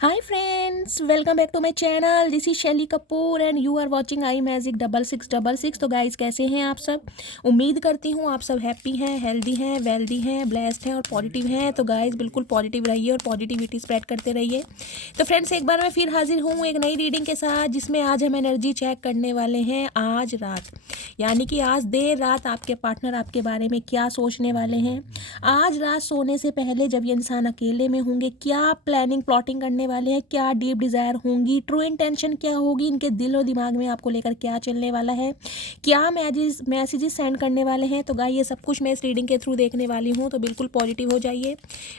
Hi friends, welcome back to my channel. This is Shelly Kapoor and you are watching I magic 6666। तो guys कैसे हैं आप सब। उम्मीद करती हूँ आप सब हैप्पी हैं, हेल्दी हैं, वेल्दी हैं, ब्लेस्ड हैं और पॉजिटिव हैं। तो गाइस बिल्कुल पॉजिटिव रहिए और पॉजिटिविटी स्प्रेड करते रहिए। तो फ्रेंड्स एक बार मैं फिर हाजिर हूँ एक नई रीडिंग के साथ, जिसमें आज हम एनर्जी चेक करने वाले हैं आज रात, यानी कि आज देर रात आपके पार्टनर आपके बारे में क्या सोचने वाले हैं। आज रात सोने से पहले जब ये इंसान अकेले में होंगे, क्या प्लानिंग प्लॉटिंग करने वाले हैं, क्या डीप डिज़ायर होंगी, ट्रू इंटेंशन क्या होगी, इनके दिल और दिमाग में आपको लेकर क्या चलने वाला है, क्या मैसेजेस सेंड करने वाले हैं। तो गाइस ये सब कुछ मैं इस रीडिंग के थ्रू देखने वाली हूँ, तो बिल्कुल पॉजिटिव हो जाइए।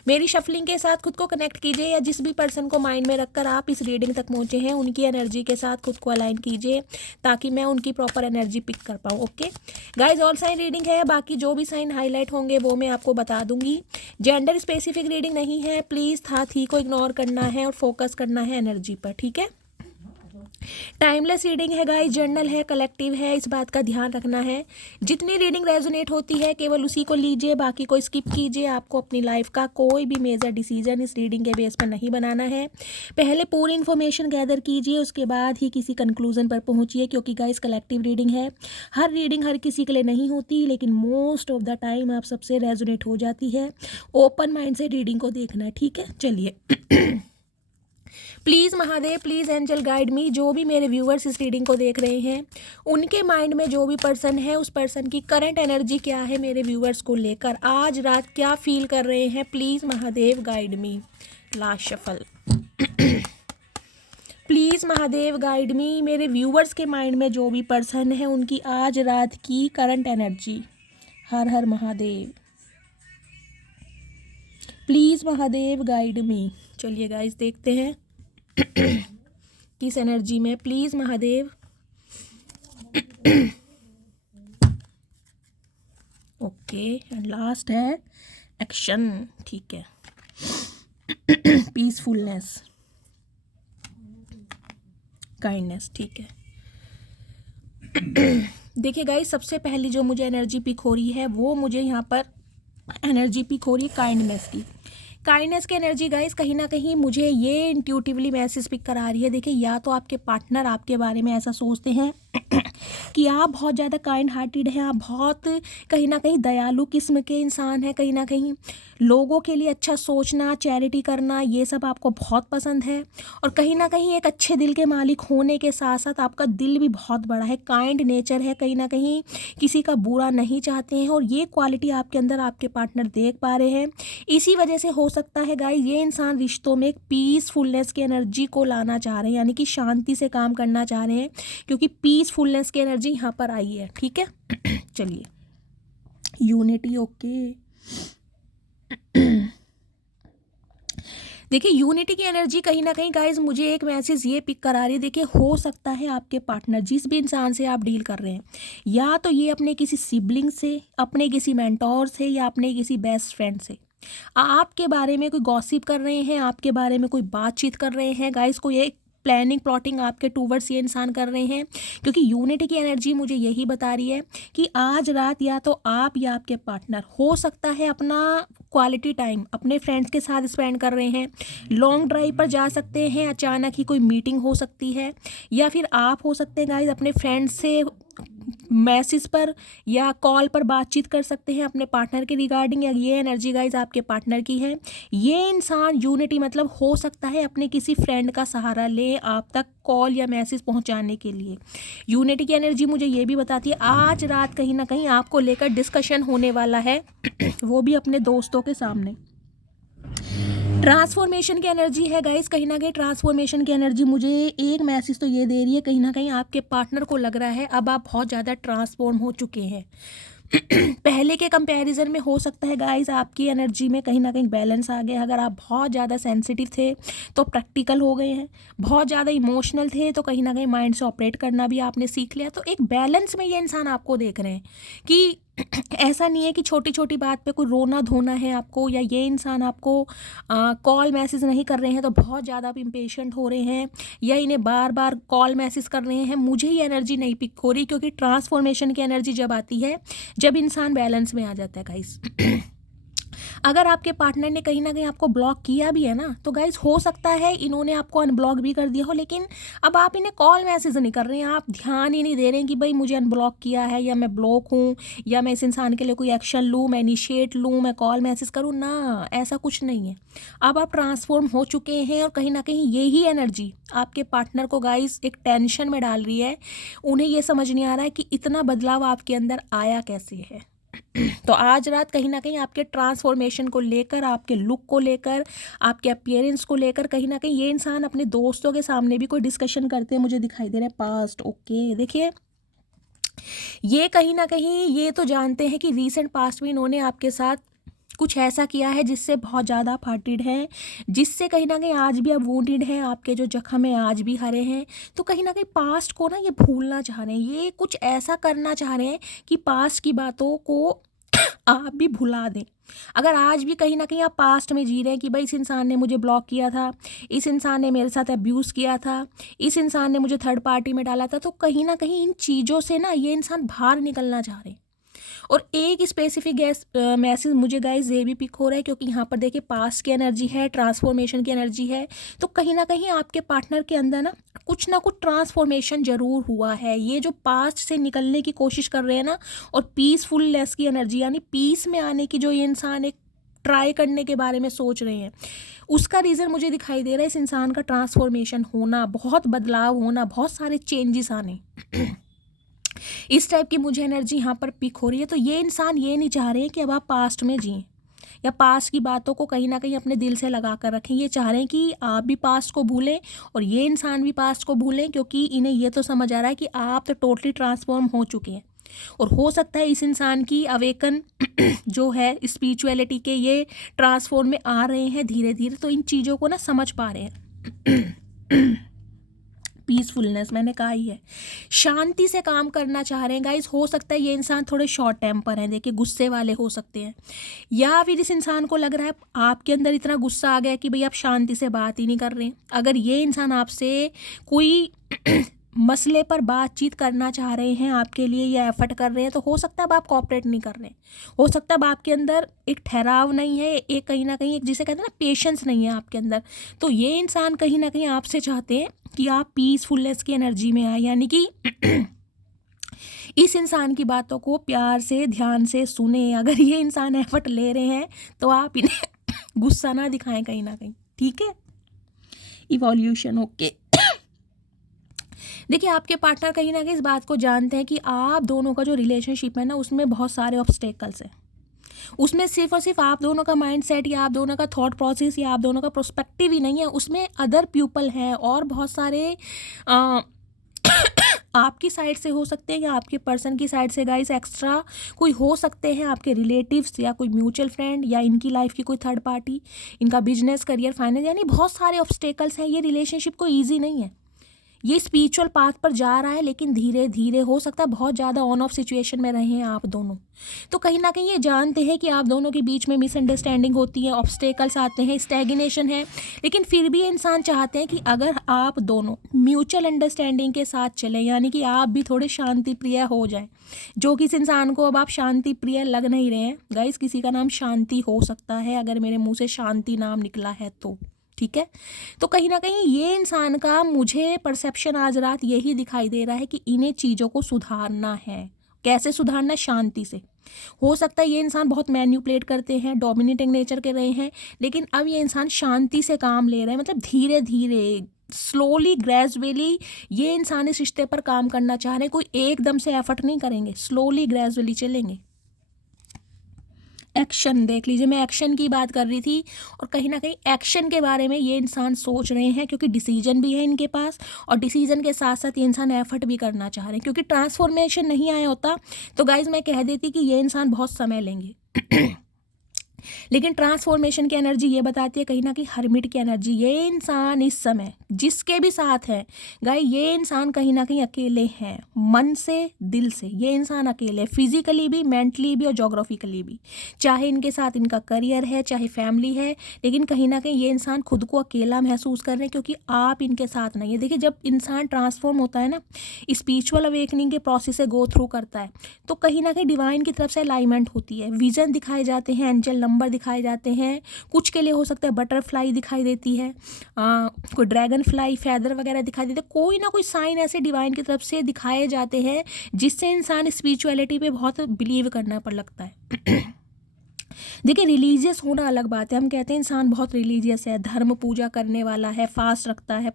मेरी शफलिंग के साथ खुद को कनेक्ट कीजिए, या जिस भी पर्सन को माइंड में रखकर आप इस रीडिंग तक पहुँचे हैं उनकी एनर्जी के साथ खुद को अलाइन कीजिए, ताकि मैं उनकी प्रॉपर एनर्जी पिक कर पाऊँ। Okay guys, all sign reading है, बाकी जो भी साइन हाईलाइट होंगे वो मैं आपको बता दूंगी। जेंडर स्पेसिफिक रीडिंग नहीं है, प्लीज़ था थी को इग्नोर करना है और फोकस करना है एनर्जी पर, ठीक है। टाइमलेस रीडिंग है गाइस, जर्नल है, कलेक्टिव है, इस बात का ध्यान रखना है। जितनी रीडिंग रेजोनेट होती है केवल उसी को लीजिए, बाकी को स्किप कीजिए। आपको अपनी लाइफ का कोई भी मेजर डिसीजन इस रीडिंग के बेस पर नहीं बनाना है। पहले पूरी इन्फॉर्मेशन गैदर कीजिए, उसके बाद ही किसी कंक्लूजन पर पहुंचिए, क्योंकि गाइस कलेक्टिव रीडिंग है। हर रीडिंग हर किसी के लिए नहीं होती, लेकिन मोस्ट ऑफ द टाइम आप सबसे रेजोनेट हो जाती है। ओपन माइंड से रीडिंग को देखना है, ठीक है। चलिए please Mahadev, please angel guide me. जो भी मेरे व्यूअर्स इस रीडिंग को देख रहे हैं, उनके माइंड में जो भी पर्सन है, उस पर्सन की करंट एनर्जी क्या है मेरे व्यूअर्स को लेकर, आज रात क्या फील कर रहे हैं, please Mahadev guide me. Last shuffle. Please Mahadev guide मी, मेरे व्यूअर्स के माइंड में जो भी पर्सन है उनकी आज रात की करंट एनर्जी। हर हर महादेव, प्लीज़ महादेव गाइड मी। चलिए गाइस देखते हैं किस एनर्जी में, please Mahadev. Okay and last है एक्शन, ठीक है। पीसफुलनेस, काइंडनेस, ठीक है। देखिए गाइस, सबसे पहली जो मुझे एनर्जी पिक हो रही है वो मुझे यहाँ पर एनर्जी पिक हो रही है काइंडनेस की। काइंडनेस की एनर्जी गाइस कहीं ना कहीं मुझे ये इंट्यूटिवली मैसेज पिक करा रही है। देखिए, या तो आपके पार्टनर आपके बारे में ऐसा सोचते हैं कि आप बहुत ज़्यादा काइंड हार्टेड हैं, आप बहुत कहीं ना कहीं दयालु किस्म के इंसान हैं, कहीं ना कहीं लोगों के लिए अच्छा सोचना, चैरिटी करना, ये सब आपको बहुत पसंद है। और कहीं ना कहीं एक अच्छे दिल के मालिक होने के साथ साथ आपका दिल भी बहुत बड़ा है, काइंड नेचर है, कहीं ना कहीं किसी का बुरा नहीं चाहते हैं। और ये क्वालिटी आपके अंदर आपके पार्टनर देख पा रहे हैं। इसी वजह से हो सकता है गाइस ये इंसान रिश्तों में एक पीसफुलनेस की एनर्जी को लाना चाह रहे हैं, यानी कि शांति से काम करना चाह रहे हैं, क्योंकि पीसफुलनेस की एनर्जी यहाँ पर आई है, ठीक है। चलिए, यूनिटी, ओके। देखिए, यूनिटी की एनर्जी कहीं ना कहीं गाइज मुझे एक मैसेज ये पिक करा रही है। देखिए, हो सकता है आपके पार्टनर, जिस भी इंसान से आप डील कर रहे हैं, या तो ये अपने किसी सिबलिंग से, अपने किसी मेंटोर से, या अपने किसी बेस्ट फ्रेंड से आपके बारे में कोई गॉसिप कर रहे हैं, आपके बारे में कोई बातचीत कर रहे हैं गाइस, को ये प्लानिंग प्लॉटिंग आपके टूवर्ड्स ये इंसान कर रहे हैं। क्योंकि यूनिटी की एनर्जी मुझे यही बता रही है कि आज रात या तो आप या आपके पार्टनर हो सकता है अपना क्वालिटी टाइम अपने फ्रेंड्स के साथ स्पेंड कर रहे हैं, लॉन्ग ड्राइव पर जा सकते हैं, अचानक ही कोई मीटिंग हो सकती है, या फिर आप हो सकते हैं गाइस अपने फ्रेंड्स से मैसेज पर या कॉल पर बातचीत कर सकते हैं अपने पार्टनर के रिगार्डिंग, या ये एनर्जी गाइज आपके पार्टनर की है। ये इंसान यूनिटी मतलब हो सकता है अपने किसी फ्रेंड का सहारा ले आप तक कॉल या मैसेज पहुंचाने के लिए। यूनिटी की एनर्जी मुझे ये भी बताती है आज रात कहीं ना कहीं आपको लेकर डिस्कशन होने वाला है वो भी अपने दोस्तों के सामने। ट्रांसफॉर्मेशन की एनर्जी है गाइस, कहीं ना कहीं ट्रांसफॉर्मेशन की एनर्जी मुझे एक मैसेज तो ये दे रही है, कहीं ना कहीं आपके पार्टनर को लग रहा है अब आप बहुत ज़्यादा ट्रांसफॉर्म हो चुके हैं। पहले के कंपैरिजन में हो सकता है गाइस आपकी एनर्जी में कहीं ना कहीं बैलेंस आ गया। अगर आप बहुत ज़्यादा सेंसिटिव थे तो प्रैक्टिकल हो गए हैं, बहुत ज़्यादा इमोशनल थे तो कहीं ना कहीं माइंड से ऑपरेट करना भी आपने सीख लिया। तो एक बैलेंस में ये इंसान आपको देख रहे हैं कि ऐसा नहीं है कि छोटी छोटी बात पे कोई रोना धोना है आपको, या ये इंसान आपको कॉल मैसेज नहीं कर रहे हैं तो बहुत ज़्यादा आप इम्पेशेंट हो रहे हैं, या इन्हें बार बार कॉल मैसेज कर रहे हैं। मुझे ये एनर्जी नहीं पिक हो रही, क्योंकि ट्रांसफॉर्मेशन की एनर्जी जब आती है जब इंसान बैलेंस में आ जाता है गाइस। अगर आपके पार्टनर ने कहीं ना कहीं आपको ब्लॉक किया भी है ना, तो गाइज हो सकता है इन्होंने आपको अनब्लॉक भी कर दिया हो, लेकिन अब आप इन्हें कॉल मैसेज नहीं कर रहे हैं, आप ध्यान ही नहीं दे रहे हैं कि भाई मुझे अनब्लॉक किया है, या मैं ब्लॉक हूँ, या मैं इस इंसान के लिए कोई एक्शन लूँ, मैं इनिशिएट लूँ, मैं कॉल मैसेज करूँ ना, ऐसा कुछ नहीं है। अब आप ट्रांसफॉर्म हो चुके हैं, और कहीं ना कहीं यही एनर्जी आपके पार्टनर को गाइज एक टेंशन में डाल रही है। उन्हें ये समझ नहीं आ रहा है कि इतना बदलाव आपके अंदर आया कैसे है। तो आज रात कहीं ना कहीं आपके ट्रांसफॉर्मेशन को लेकर, आपके लुक को लेकर, आपके अपीयरेंस को लेकर, कहीं ना कहीं ये इंसान अपने दोस्तों के सामने भी कोई डिस्कशन करते हैं, मुझे दिखाई दे रहा है पास्ट। ओके, देखिए ये कहीं ना कहीं ये तो जानते हैं कि रीसेंट पास्ट में इन्होंने आपके साथ कुछ ऐसा किया है जिससे बहुत ज़्यादा आप हर्टेड हैं, जिससे कहीं ना कहीं आज भी आप वूंडेड हैं, आपके जो जख्म है आज भी हरे हैं। तो कहीं ना कहीं पास्ट को ना ये भूलना चाह रहे हैं, ये कुछ ऐसा करना चाह रहे हैं कि पास्ट की बातों को आप भी भुला दें। अगर आज भी कहीं ना कहीं आप पास्ट में जी रहे हैं कि भाई इस इंसान ने मुझे ब्लॉक किया था, इस इंसान ने मेरे साथ अब्यूज़ किया था, इस इंसान ने मुझे थर्ड पार्टी में डाला था, तो कहीं ना कहीं इन चीज़ों से ना ये इंसान बाहर निकलना चाह रहे हैं। और एक स्पेसिफिक मैसेज मुझे गाइस ये भी पिक हो रहा है, क्योंकि यहाँ पर देखिए पास्ट की एनर्जी है, ट्रांसफॉर्मेशन की एनर्जी है। तो कहीं ना कहीं आपके पार्टनर के अंदर ना कुछ ट्रांसफॉर्मेशन जरूर हुआ है। ये जो पास्ट से निकलने की कोशिश कर रहे हैं ना, और पीसफुलनेस की एनर्जी यानी पीस में आने की जो ये इंसान एक ट्राई करने के बारे में सोच रहे हैं, उसका रीज़न मुझे दिखाई दे रहा है इस इंसान का ट्रांसफॉर्मेशन होना, बहुत बदलाव होना, बहुत सारे चेंजेस आने। इस टाइप की मुझे एनर्जी यहाँ पर पिक हो रही है। तो ये इंसान ये नहीं चाह रहे हैं कि अब आप पास्ट में जिएं, या पास्ट की बातों को कहीं ना कहीं अपने दिल से लगा कर रखें। ये चाह रहे हैं कि आप भी पास्ट को भूलें, और ये इंसान भी पास्ट को भूलें, क्योंकि इन्हें ये तो समझ आ रहा है कि आप तो टोटली ट्रांसफॉर्म हो चुके हैं। और हो सकता है इस इंसान की अवेकन जो है स्पिरिचुअलिटी के, ये ट्रांसफॉर्म में आ रहे हैं धीरे धीरे, तो इन चीज़ों को ना समझ पा रहे हैं। पीसफुलनेस मैंने कहा ही है, शांति से काम करना चाह रहे हैं गाइस। हो सकता है ये इंसान थोड़े शॉर्ट टेम्पर हैं, देखिए गुस्से वाले हो सकते हैं, या फिर इस इंसान को लग रहा है आपके अंदर इतना गुस्सा आ गया कि भाई आप शांति से बात ही नहीं कर रहे हैं। अगर ये इंसान आपसे कोई मसले पर बातचीत करना चाह रहे हैं, आपके लिए ये एफर्ट कर रहे हैं, तो हो सकता है अब आप कोऑपरेट नहीं कर रहे हैं, हो सकता है अब आपके अंदर एक ठहराव नहीं है, एक कहीं ना कहीं एक जिसे कहते हैं ना पेशेंस नहीं है आपके अंदर। तो ये इंसान कहीं ना कहीं आपसे चाहते हैं कि आप पीसफुलनेस की एनर्जी में आए, यानी कि इस इंसान की बातों को प्यार से ध्यान से सुने। अगर ये इंसान एफर्ट ले रहे हैं तो आप इन्हें गुस्सा ना दिखाएं कहीं ना कहीं, ठीक है। Evolution okay. देखिए आपके पार्टनर कहीं ना कहीं इस बात को जानते हैं कि आप दोनों का जो रिलेशनशिप है ना, उसमें बहुत सारे ऑब्स्टेकल्स हैं। उसमें सिर्फ और सिर्फ आप दोनों का माइंडसेट या आप दोनों का थॉट प्रोसेस या आप दोनों का प्रोस्पेक्टिव ही नहीं है, उसमें अदर पीपल हैं, और बहुत सारे आ, आपकी साइड से हो सकते हैं, या आपके पर्सन की साइड से गाइस एक्स्ट्रा कोई हो सकते हैं, आपके रिलेटिव्स या कोई म्यूचुअल फ्रेंड, या इनकी लाइफ की कोई थर्ड पार्टी, इनका बिजनेस, करियर, फाइनेंस, यानी बहुत सारे ऑब्स्टेकल्स हैं। ये रिलेशनशिप को ईजी नहीं है, ये स्पिरिचुअल पाथ पर जा रहा है, लेकिन धीरे धीरे हो सकता है बहुत ज़्यादा ऑन ऑफ सिचुएशन में रहे हैं आप दोनों। तो कहीं ना कहीं ये जानते हैं कि आप दोनों के बीच में मिसअंडरस्टैंडिंग होती है, ऑब्स्टेकल्स आते हैं, स्टैग्नेशन है, लेकिन फिर भी इंसान चाहते हैं कि अगर आप दोनों म्यूचुअल अंडरस्टैंडिंग के साथ चलें, यानी कि आप भी थोड़े शांति प्रिय हो जाएं, जो कि इस इंसान को अब आप शांति प्रिय लग नहीं रहे हैं। गाइस किसी का नाम शांति हो सकता है, अगर मेरे मुँह से शांति नाम निकला है तो, ठीक है। तो कहीं ना कहीं ये इंसान का मुझे परसेप्शन आज रात यही दिखाई दे रहा है कि इन्हें चीज़ों को सुधारना है। कैसे सुधारना? शांति से। हो सकता है ये इंसान बहुत मैन्युपुलेट करते हैं, डोमिनेटिंग नेचर के रहे हैं, लेकिन अब ये इंसान शांति से काम ले रहे हैं, मतलब धीरे धीरे, स्लोली, ग्रेजुअली ये इंसान इस रिश्ते पर काम करना चाह रहे हैं। कोई एकदम से एफर्ट नहीं करेंगे, स्लोली ग्रेजुअली चलेंगे। एक्शन देख लीजिए, मैं एक्शन की बात कर रही थी, और कहीं ना कहीं एक्शन के बारे में ये इंसान सोच रहे हैं, क्योंकि डिसीजन भी है इनके पास, और डिसीजन के साथ साथ ये इंसान एफर्ट भी करना चाह रहे हैं, क्योंकि ट्रांसफॉर्मेशन नहीं आया होता तो गाइज मैं कह देती कि ये इंसान बहुत समय लेंगे। लेकिन ट्रांसफॉर्मेशन की एनर्जी ये बताती है कहीं ना कहीं हर्मिट की एनर्जी। ये इंसान इस समय जिसके भी साथ है गाय, ये इंसान कहीं ना कहीं अकेले हैं, मन से, दिल से ये इंसान अकेले, फिजिकली भी, मेंटली भी और जोग्राफिकली भी। चाहे इनके साथ इनका करियर है, चाहे फैमिली है, लेकिन कहीं ना कहीं ये इंसान खुद को अकेला महसूस कर रहे हैं, क्योंकि आप इनके साथ नहीं है। देखिए जब इंसान ट्रांसफॉर्म होता है ना, स्पिरिचुअल अवेकनिंग के प्रोसेस से गो थ्रू करता है, तो कहीं ना कहीं डिवाइन की तरफ से अलाइनमेंट होती है, विजन दिखाए जाते हैं, एंजल नंबर दिखाए जाते हैं, कुछ के लिए हो सकता है बटरफ्लाई दिखाई देती है, कोई ड्रैगन फ्लाई, फैदर वगैरह दिखाई देते हैं। कोई ना कोई साइन ऐसे डिवाइन की तरफ से दिखाए जाते हैं जिससे इंसान स्पिरिचुअलिटी पे बहुत बिलीव करना पर लगता है। देखिए, रिलीजियस होना अलग बात है, हम कहते हैं इंसान बहुत रिलीजियस है, धर्म पूजा करने वाला है, फास्ट रखता है,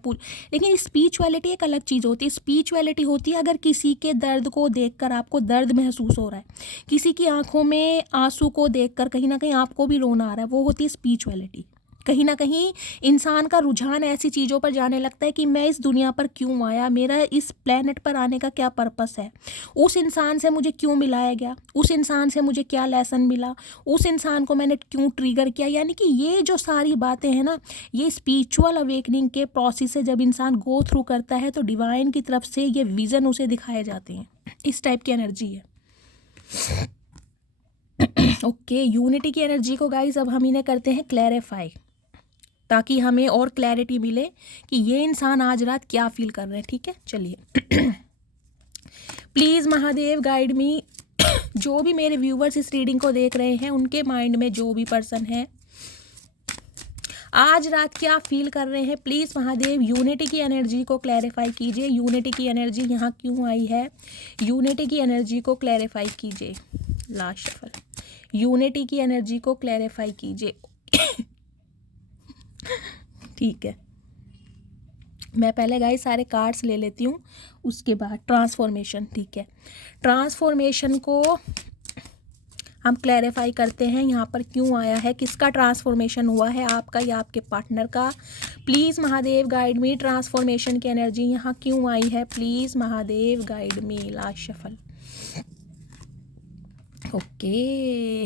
लेकिन स्पिरिचुअलिटी एक अलग चीज़ होती है। स्पिरिचुअलिटी होती है अगर किसी के दर्द को देखकर आपको दर्द महसूस हो रहा है, किसी की आंखों में आंसू को देखकर कहीं ना कहीं आपको भी रोना आ रहा है, वो होती है स्पिरिचुअलिटी। कहीं ना कहीं इंसान का रुझान ऐसी चीज़ों पर जाने लगता है कि मैं इस दुनिया पर क्यों आया, मेरा इस प्लेनेट पर आने का क्या पर्पस है, उस इंसान से मुझे क्यों मिलाया गया, उस इंसान से मुझे क्या लेसन मिला, उस इंसान को मैंने क्यों ट्रिगर किया। यानी कि ये जो सारी बातें हैं ना, ये स्पिरिचुअल अवेकनिंग के प्रोसेस से जब इंसान गो थ्रू करता है तो डिवाइन की तरफ से ये विज़न उसे दिखाए जाते हैं। इस टाइप की एनर्जी है। ओके, यूनिटी की एनर्जी को गाइज अब हम इन्हें करते हैं क्लैरिफाई, ताकि हमें और क्लैरिटी मिले कि ये इंसान आज रात क्या फील कर रहे हैं। ठीक है, चलिए। प्लीज़ महादेव गाइड मी। जो भी मेरे व्यूवर्स इस रीडिंग को देख रहे हैं, उनके माइंड में जो भी पर्सन है आज रात क्या फील कर रहे हैं, प्लीज़ महादेव यूनिटी की एनर्जी को क्लैरिफाई कीजिए। यूनिटी की एनर्जी यहाँ क्यों आई है, यूनिटी की एनर्जी को क्लैरिफाई कीजिए। लास्ट शफल, यूनिटी की एनर्जी को क्लैरिफाई कीजिए। ठीक है, मैं पहले गाइस सारे कार्ड्स ले लेती हूँ, उसके बाद ट्रांसफॉर्मेशन। ठीक है, ट्रांसफॉर्मेशन को हम क्लैरिफाई करते हैं, यहाँ पर क्यों आया है, किसका ट्रांसफॉर्मेशन हुआ है, आपका या आपके पार्टनर का। Please Mahadev guide me, transformation की एनर्जी यहाँ क्यों आई है, please Mahadev guide me. Last shuffle. Okay,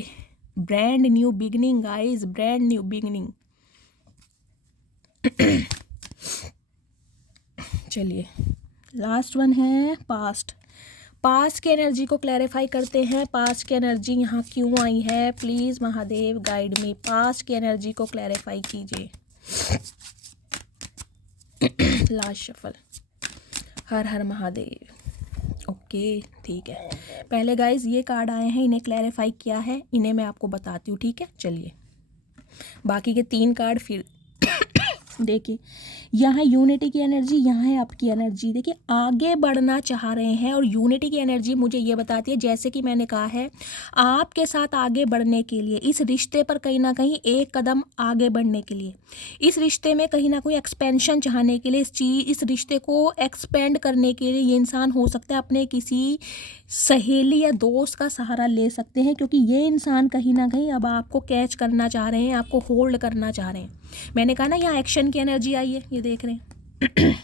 brand new beginning guys, brand new beginning. चलिए, लास्ट वन है पास्ट। पास्ट की एनर्जी को क्लैरिफाई करते हैं। पास्ट की एनर्जी यहाँ क्यों आई है, please Mahadev guide me, past की एनर्जी को क्लैरिफाई कीजिए। Last shuffle. हर हर महादेव। ओके, ठीक है, पहले गाइज ये कार्ड आए हैं, इन्हें क्लैरिफाई किया है, इन्हें मैं आपको बताती हूँ। ठीक है, चलिए, बाकी के 3 कार्ड फिर देखिए, यहाँ यूनिटी की एनर्जी, यहाँ है आपकी एनर्जी। देखिए, आगे बढ़ना चाह रहे हैं और यूनिटी की एनर्जी मुझे ये बताती है, जैसे कि मैंने कहा है, आपके साथ आगे बढ़ने के लिए, इस रिश्ते पर कहीं ना कहीं एक कदम आगे बढ़ने के लिए, इस रिश्ते में कहीं ना कोई एक्सपेंशन चाहने के लिए, इस रिश्ते को एक्सपेंड करने के लिए ये इंसान हो सकता है अपने किसी सहेली या दोस्त का सहारा ले सकते हैं, क्योंकि ये इंसान कहीं ना कहीं अब आपको कैच करना चाह रहे हैं, आपको होल्ड करना चाह रहे हैं। मैंने कहा ना, यहाँ एक्शन की एनर्जी आई है, ये देख रहे हैं।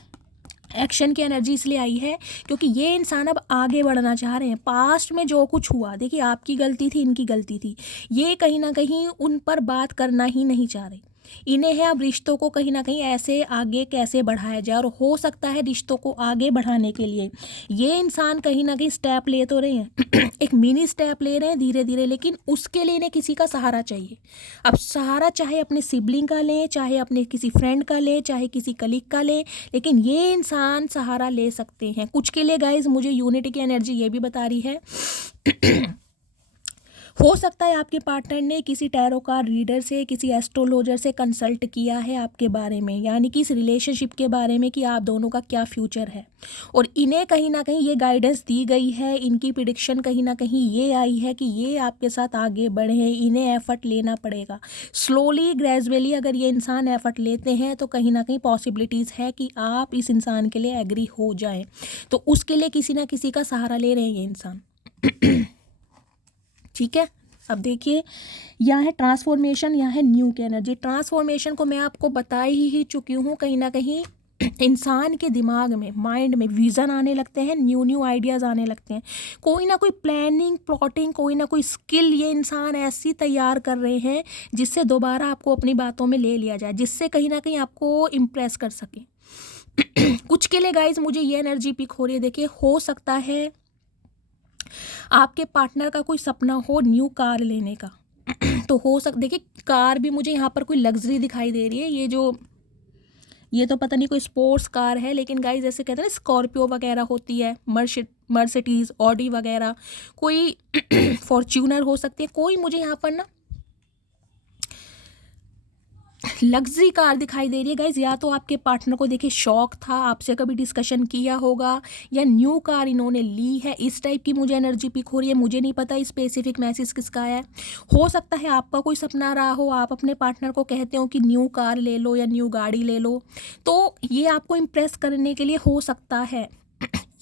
एक्शन की एनर्जी इसलिए आई है क्योंकि ये इंसान अब आगे बढ़ना चाह रहे हैं। पास्ट में जो कुछ हुआ, देखिए, आपकी गलती थी, इनकी गलती थी, ये कहीं ना कहीं उन पर बात करना ही नहीं चाह रहे। इन्हें है अब रिश्तों को कहीं ना कहीं ऐसे आगे कैसे बढ़ाया जाए, और हो सकता है रिश्तों को आगे बढ़ाने के लिए ये इंसान कहीं ना कहीं स्टेप ले तो रहे हैं, एक मिनी स्टेप ले रहे हैं धीरे धीरे, लेकिन उसके लिए इन्हें किसी का सहारा चाहिए। अब सहारा चाहे अपने सिबलिंग का लें, चाहे अपने किसी फ्रेंड का लें, चाहे किसी कलीग का लें, लेकिन ये इंसान सहारा ले सकते हैं कुछ के लिए। गाइज, मुझे यूनिटी की एनर्जी ये भी बता रही है हो सकता है आपके पार्टनर ने किसी टैरो कार्ड रीडर से, किसी एस्ट्रोलॉजर से कंसल्ट किया है आपके बारे में, यानी कि इस रिलेशनशिप के बारे में कि आप दोनों का क्या फ्यूचर है, और इन्हें कहीं ना कहीं ये गाइडेंस दी गई है, इनकी प्रिडिक्शन कहीं ना कहीं ये आई है कि ये आपके साथ आगे बढ़े, इन्हें एफर्ट लेना पड़ेगा। स्लोली ग्रेजुअली अगर ये इंसान एफर्ट लेते हैं तो कहीं ना कहीं पॉसिबिलिटीज़ है कि आप इस इंसान के लिए एग्री हो जाएं, तो उसके लिए किसी ना किसी का सहारा ले रहे हैं ये इंसान। ठीक है, अब देखिए, यहाँ है ट्रांसफॉर्मेशन, यहाँ है न्यू की एनर्जी। ट्रांसफॉर्मेशन को मैं आपको बता ही चुकी हूँ, कहीं ना कहीं इंसान के दिमाग में, माइंड में विज़न आने लगते हैं, न्यू आइडियाज़ आने लगते हैं, कोई ना कोई प्लानिंग, प्लॉटिंग, कोई ना कोई स्किल ये इंसान ऐसी तैयार कर रहे हैं जिससे दोबारा आपको अपनी बातों में ले लिया जाए, जिससे कहीं ना कहीं आपको इम्प्रेस कर सके। कुछ के लिए गाइज मुझे ये एनर्जी पिक हो रही है। देखिए, हो सकता है आपके पार्टनर का कोई सपना हो न्यू कार लेने का, तो हो सकता, देखिए, कार भी मुझे यहाँ पर कोई लग्जरी दिखाई दे रही है, ये तो पता नहीं कोई स्पोर्ट्स कार है, लेकिन गाइस जैसे कहते हैं ना, स्कॉर्पियो वगैरह होती है, मर्सिडीज, ऑडी वगैरह, कोई फॉर्च्यूनर हो सकती है, कोई मुझे यहाँ पर ना लग्जरी कार दिखाई दे रही है गाइज। या तो आपके पार्टनर को देखिए शौक था, आपसे कभी डिस्कशन किया होगा, या न्यू कार इन्होंने ली है, इस टाइप की मुझे एनर्जी पिक हो रही है। मुझे नहीं पता स्पेसिफिक मैसेज किसका आया है। हो सकता है आपका कोई सपना रहा हो, आप अपने पार्टनर को कहते हो कि न्यू कार ले लो या न्यू गाड़ी ले लो, तो ये आपको इम्प्रेस करने के लिए हो सकता है।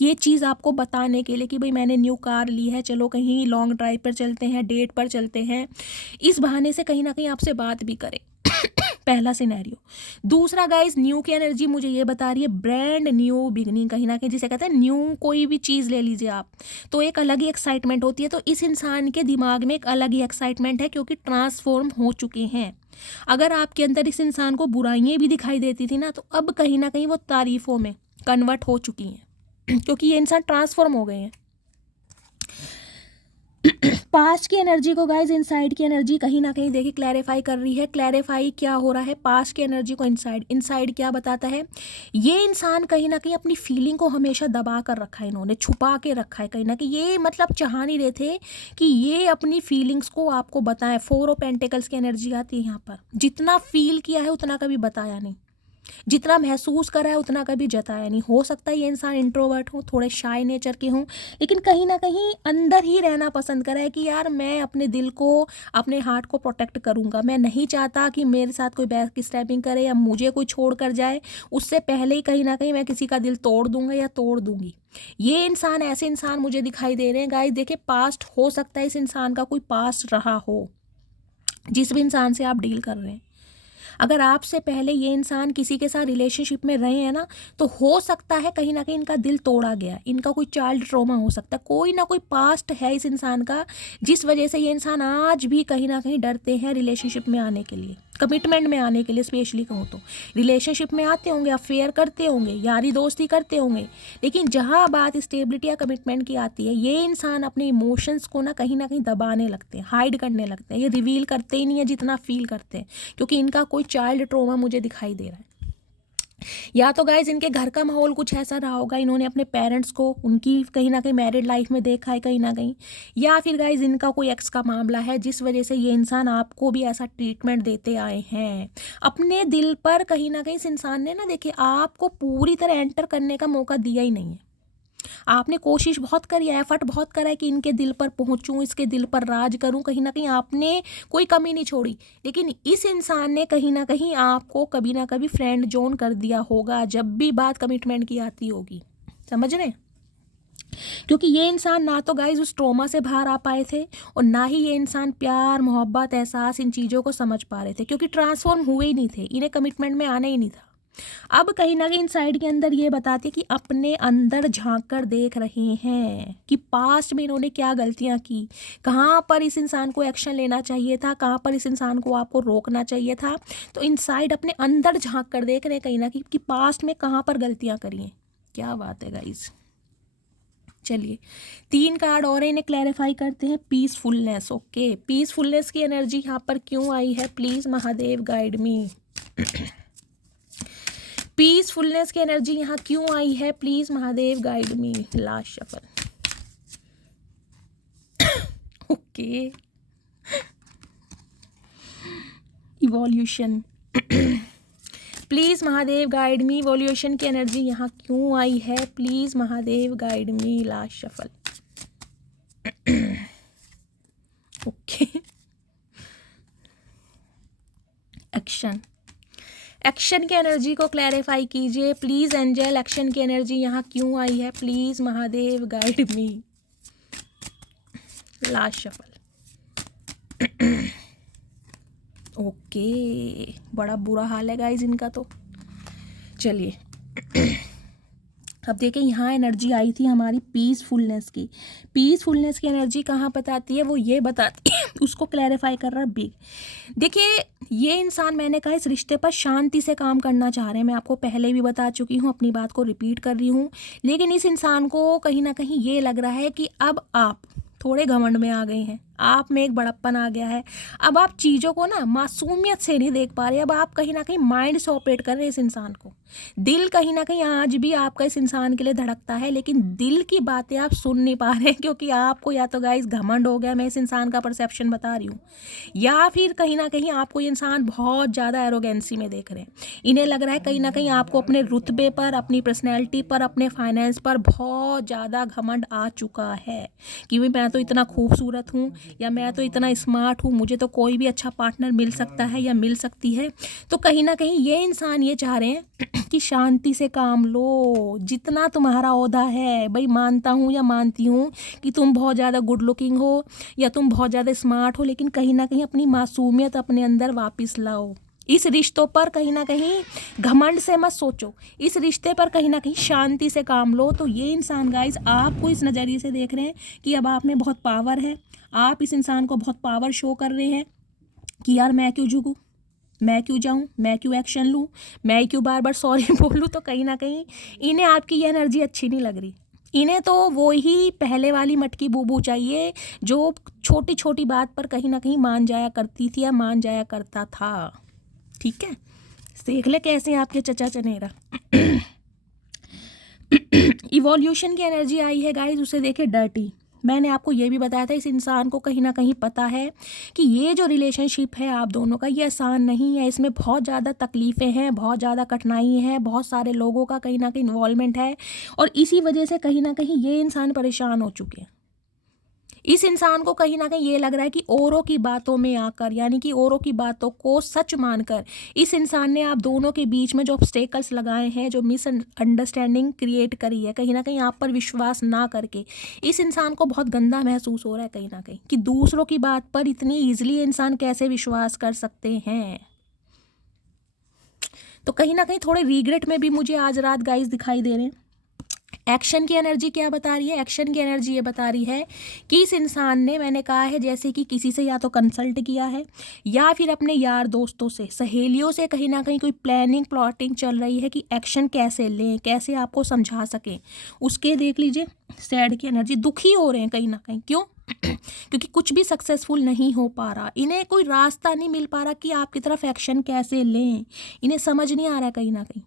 ये चीज़ आपको बताने के लिए कि भाई मैंने न्यू कार ली है, चलो कहीं लॉन्ग ड्राइव पर चलते हैं, डेट पर चलते हैं, इस बहाने से कहीं ना कहीं आपसे बात भी करें। पहला सिनेरियो। दूसरा गाइज, न्यू की एनर्जी मुझे ये बता रही है ब्रांड न्यू बिगनिंग, कहीं ना कहीं जिसे कहते हैं न्यू कोई भी चीज़ ले लीजिए आप, तो एक अलग ही एक्साइटमेंट होती है। तो इस इंसान के दिमाग में एक अलग ही एक्साइटमेंट है, क्योंकि ट्रांसफॉर्म हो चुके हैं। अगर आपके अंदर इस इंसान को बुराइयां भी दिखाई देती थी ना, तो अब कहीं ना कहीं वो तारीफों में कन्वर्ट हो चुकी हैं, क्योंकि ये इंसान ट्रांसफॉर्म हो गए हैं। पास्ट की एनर्जी को गाइज इनसाइड की एनर्जी कहीं ना कहीं देखिए क्लैरिफाई कर रही है। क्लैरिफाई क्या हो रहा है, पास्ट की एनर्जी को इनसाइड, इनसाइड क्या बताता है, ये इंसान कहीं ना कहीं अपनी फीलिंग को हमेशा दबा कर रखा है, इन्होंने छुपा के रखा है कहीं ना कहीं। ये मतलब चाह नहीं रहे थे कि ये अपनी फीलिंग्स को आपको बताएं। 4 ऑफ पेंटिकल्स की एनर्जी आती है यहाँ पर। जितना फील किया है उतना कभी बताया नहीं, जितना महसूस करा है उतना कभी जताया नहीं। हो सकता है ये इंसान इंट्रोवर्ट हो, थोड़े शाय नेचर के हों, लेकिन कहीं ना कहीं अंदर ही रहना पसंद करा है कि यार मैं अपने दिल को, अपने हार्ट को प्रोटेक्ट करूंगा। मैं नहीं चाहता कि मेरे साथ कोई बैक स्टैपिंग करे या मुझे कोई छोड़ कर जाए, उससे पहले ही कहीं ना कहीं मैं किसी का दिल तोड़ दूंगा या तोड़ दूंगी। ये इंसान, ऐसे इंसान मुझे दिखाई दे रहे हैं गाइस। देखिए पास्ट हो सकता है इस इंसान का कोई पास्ट रहा हो, जिस भी इंसान से आप डील कर रहे हैं। अगर आपसे पहले ये इंसान किसी के साथ रिलेशनशिप में रहे हैं ना, तो हो सकता है कहीं ना कहीं इनका दिल तोड़ा गया, इनका कोई चाइल्ड ट्रॉमा हो सकता है, कोई ना कोई पास्ट है इस इंसान का, जिस वजह से ये इंसान आज भी कहीं ना कहीं डरते हैं रिलेशनशिप में आने के लिए, कमिटमेंट में आने के लिए। स्पेशली कहूँ तो रिलेशनशिप में आते होंगे, अफेयर करते होंगे, यारी दोस्ती करते होंगे, लेकिन जहाँ बात स्टेबिलिटी या कमिटमेंट की आती है, ये इंसान अपने इमोशंस को ना कहीं दबाने लगते हैं, हाइड करने लगते हैं। ये रिवील करते ही नहीं है जितना फील करते हैं, क्योंकि इनका कोई चाइल्ड ट्रॉमा मुझे दिखाई दे रहा है। या तो गाइज इनके घर का माहौल कुछ ऐसा रहा होगा, इन्होंने अपने पेरेंट्स को उनकी कहीं ना कहीं मैरिड लाइफ में देखा है कहीं ना कहीं, या फिर गाइज इनका कोई एक्स का मामला है जिस वजह से ये इंसान आपको भी ऐसा ट्रीटमेंट देते आए हैं। अपने दिल पर कहीं ना कहीं इस इंसान ने ना, देखिए आपको पूरी तरह एंटर करने का मौका दिया ही नहीं है। आपने कोशिश बहुत करी है, एफर्ट बहुत करा है कि इनके दिल पर पहुंचूं, इसके दिल पर राज करूं, कहीं ना कहीं आपने कोई कमी नहीं छोड़ी, लेकिन इस इंसान ने कहीं ना कहीं आपको कभी ना कभी फ्रेंड जोन कर दिया होगा, जब भी बात कमिटमेंट की आती होगी। समझ रहे हैं? क्योंकि ये इंसान ना तो गाइज उस ट्रॉमा से बाहर आ पाए थे, और ना ही ये इंसान प्यार, मोहब्बत, एहसास, इन चीज़ों को समझ पा रहे थे, क्योंकि ट्रांसफॉर्म हुए ही नहीं थे, इन्हें कमिटमेंट में आना ही नहीं था। अब कहीं ना कहीं इनसाइड के अंदर ये बताते कि अपने अंदर झांक कर देख रहे हैं कि पास्ट में इन्होंने क्या गलतियां की, कहाँ पर इस इंसान को एक्शन लेना चाहिए था, कहाँ पर इस इंसान को आपको रोकना चाहिए था। तो इनसाइड अपने अंदर झांक कर देख रहे हैं कहीं ना कहीं कि पास्ट में कहाँ पर गलतियां करी हैं। क्या बात है गाइज। चलिए 3 कार्ड और इन्हें क्लैरिफाई करते हैं। पीसफुलनेस। ओके, पीसफुलनेस की एनर्जी यहाँ पर क्यों आई है, please Mahadev guide me. Peacefulness की एनर्जी यहाँ क्यों आई है, please Mahadev guide me. Last shuffle. Okay, evolution. Please Mahadev guide me, evolution की एनर्जी यहाँ क्यों आई है, please Mahadev guide me. Last shuffle. Okay, action. Action की एनर्जी को क्लैरिफाई कीजिए प्लीज एंजल। एक्शन की एनर्जी यहाँ क्यों आई है, please Mahadev guide me. Last shuffle. Okay, बड़ा बुरा हाल है गाइज इनका तो। चलिए अब देखिए यहाँ एनर्जी आई थी हमारी पीसफुलनेस की। पीसफुलनेस की एनर्जी कहाँ बताती है, वो ये बताती है, उसको क्लैरिफाई कर रहा है बिग। देखिए ये इंसान, मैंने कहा इस रिश्ते पर शांति से काम करना चाह रहे हैं। मैं आपको पहले भी बता चुकी हूँ, अपनी बात को रिपीट कर रही हूँ, लेकिन इस इंसान को कहीं ना कहीं ये लग रहा है कि अब आप थोड़े घमंड में आ गए हैं, आप में एक बड़प्पन आ गया है। अब आप चीज़ों को ना मासूमियत से नहीं देख पा रहे, अब आप कहीं ना कहीं माइंड से ऑपरेट कर रहे हैं इस इंसान को। दिल कहीं ना कहीं आज भी आपका इस इंसान के लिए धड़कता है, लेकिन दिल की बातें आप सुन नहीं पा रहे हैं, क्योंकि आपको या तो गाइस घमंड हो गया, मैं इस इंसान का परसेप्शन बता रही हूँ, या फिर कहीं ना कहीं आपको ये इंसान बहुत ज़्यादा एरोगेंसी में देख रहे हैं। इन्हें लग रहा है कहीं ना कहीं आपको अपने रुतबे पर, अपनी पर्सनैलिटी पर, अपने फाइनेंस पर बहुत ज़्यादा घमंड आ चुका है कि भाई मैं तो इतना खूबसूरत हूँ, या मैं तो इतना स्मार्ट हूँ, मुझे तो कोई भी अच्छा पार्टनर मिल सकता है या मिल सकती है। तो कहीं ना कहीं ये इंसान ये चाह रहे हैं कि शांति से काम लो, जितना तुम्हारा ओहदा है भाई, मानता हूँ या मानती हूँ कि तुम बहुत ज़्यादा गुड लुकिंग हो या तुम बहुत ज़्यादा स्मार्ट हो, लेकिन कहीं ना कहीं अपनी मासूमियत अपने अंदर वापस लाओ। इस रिश्तों पर कहीं ना कहीं घमंड से मत सोचो, इस रिश्ते पर कहीं ना कहीं शांति से काम लो। तो ये इंसान गाइस आपको इस नज़रिए से देख रहे हैं कि अब आप में बहुत पावर है, आप इस इंसान को बहुत पावर शो कर रहे हैं कि यार मैं क्यों झुकूं, मैं क्यों जाऊं, मैं क्यों एक्शन लूं, मैं क्यों बार बार सॉरी बोलूं। तो कहीं ना कहीं इन्हें आपकी ये एनर्जी अच्छी नहीं लग रही। इन्हें तो वो ही पहले वाली मटकी बूबू चाहिए जो छोटी छोटी बात पर कहीं ना कहीं मान जाया करती थी या मान जाया करता था। ठीक है, देख ले कैसे आपके चचा चनेरा। इवोल्यूशन की एनर्जी आई है गाइस, उसे देखे डर्टी। मैंने आपको ये भी बताया था इस इंसान को कहीं ना कहीं पता है कि ये जो रिलेशनशिप है आप दोनों का, ये आसान नहीं है, इसमें बहुत ज़्यादा तकलीफ़ें हैं, बहुत ज़्यादा कठिनाई है, बहुत सारे लोगों का कहीं ना कहीं इन्वॉल्वमेंट है, और इसी वजह से कहीं ना कहीं ये इंसान परेशान हो चुके हैं। इस इंसान को कहीं ना कहीं ये लग रहा है कि औरों की बातों में आकर, यानी कि औरों की बातों को सच मानकर, इस इंसान ने आप दोनों के बीच में जो ऑब्स्टेकल्स लगाए हैं, जो मिसअंडरस्टैंडिंग क्रिएट करी है, कहीं ना कहीं आप पर विश्वास ना करके इस इंसान को बहुत गंदा महसूस हो रहा है कहीं ना कहीं कि दूसरों की बात पर इतनी ईजिली इंसान कैसे विश्वास कर सकते हैं। तो कहीं ना कहीं थोड़े रिग्रेट में भी मुझे आज रात गाइस दिखाई दे रहे हैं। एक्शन की एनर्जी क्या बता रही है? एक्शन की एनर्जी ये बता रही है कि इस इंसान ने, मैंने कहा है, जैसे कि किसी से या तो कंसल्ट किया है या फिर अपने यार दोस्तों से, सहेलियों से कहीं ना कहीं कोई प्लानिंग प्लॉटिंग चल रही है कि एक्शन कैसे लें, कैसे आपको समझा सकें। उसके देख लीजिए सैड की एनर्जी, दुखी हो रहे हैं कहीं ना कहीं। क्यों? क्योंकि कुछ भी सक्सेसफुल नहीं हो पा रहा, इन्हें कोई रास्ता नहीं मिल पा रहा कि आपकी तरफ एक्शन कैसे लें। इन्हें समझ नहीं आ रहा कहीं ना कहीं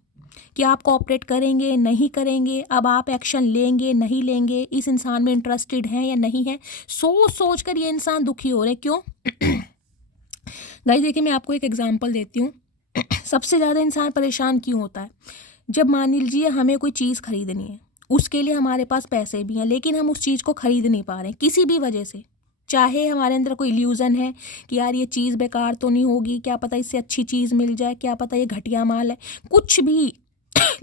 कि आप कोऑपरेट करेंगे नहीं करेंगे, अब आप एक्शन लेंगे नहीं लेंगे, इस इंसान में इंटरेस्टेड हैं या नहीं है। सोच सोच कर ये इंसान दुखी हो रहे हैं। क्यों? गाइस देखिए, मैं आपको एक एग्जांपल देती हूँ। सबसे ज़्यादा इंसान परेशान क्यों होता है? जब मान लीजिए हमें कोई चीज़ खरीदनी है, उसके लिए हमारे पास पैसे भी हैं, लेकिन हम उस चीज़ को खरीद नहीं पा रहे हैं किसी भी वजह से। चाहे हमारे अंदर कोई इल्यूज़न है कि यार ये चीज़ बेकार तो नहीं होगी, क्या पता इससे अच्छी चीज़ मिल जाए, क्या पता ये घटिया माल है, कुछ भी।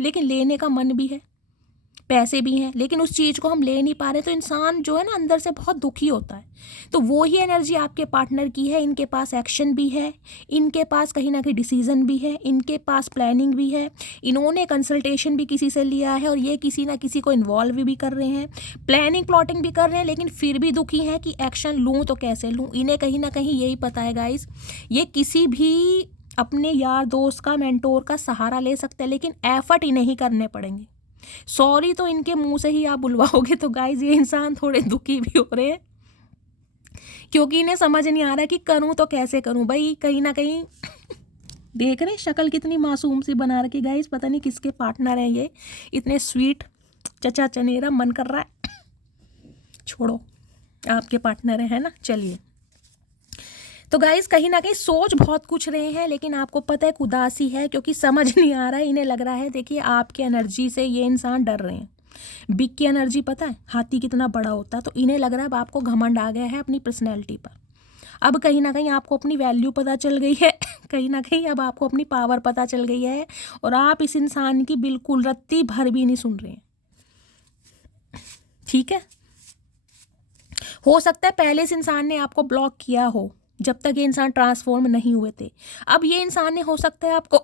लेकिन लेने का मन भी है, पैसे भी हैं, लेकिन उस चीज़ को हम ले नहीं पा रहे, तो इंसान जो है ना अंदर से बहुत दुखी होता है। तो वो ही एनर्जी आपके पार्टनर की है। इनके पास एक्शन भी है, इनके पास कहीं ना कहीं डिसीजन भी है, इनके पास प्लानिंग भी है, इन्होंने कंसल्टेशन भी किसी से लिया है, और ये किसी ना किसी को इन्वॉल्व भी कर रहे हैं, प्लानिंग प्लॉटिंग भी कर रहे हैं, लेकिन फिर भी दुखी हैं कि एक्शन लूँ तो कैसे लूँ। इन्हें कहीं ना कहीं यही पता है गाइस, ये किसी भी अपने यार दोस्त का, मेंटोर का सहारा ले सकते हैं, लेकिन एफर्ट इन्हें ही करने पड़ेंगे। सॉरी तो इनके मुंह से ही आप बुलवाओगे। तो गाइज ये इंसान थोड़े दुखी भी हो रहे हैं, क्योंकि इन्हें समझ नहीं आ रहा कि करूं तो कैसे करूं। भाई कहीं ना कहीं देख रहे शक्ल कितनी मासूम सी बना रखी गाइज, पता नहीं किसके पार्टनर हैं ये, इतने स्वीट चचा चनेरा। मन कर रहा है छोड़ो, आपके पार्टनर है ना। चलिए, तो गाइस कहीं ना कहीं सोच बहुत कुछ रहे हैं, लेकिन आपको पता है उदासी है, क्योंकि समझ नहीं आ रहा है। इन्हें लग रहा है, देखिए आपकी एनर्जी से ये इंसान डर रहे हैं। बिग की एनर्जी पता है हाथी कितना बड़ा होता है, तो इन्हें लग रहा है अब आपको घमंड आ गया है अपनी पर्सनैलिटी पर। अब कहीं ना कहीं आपको अपनी वैल्यू पता चल गई है, कहीं ना कहीं अब आपको अपनी पावर पता चल गई है, और आप इस इंसान की बिल्कुल रत्ती भर भी नहीं सुन रहे हैं। ठीक है, हो सकता है पहले इस इंसान ने आपको ब्लॉक किया हो जब तक ये इंसान ट्रांसफॉर्म नहीं हुए थे। अब ये इंसान ने हो सकता है आपको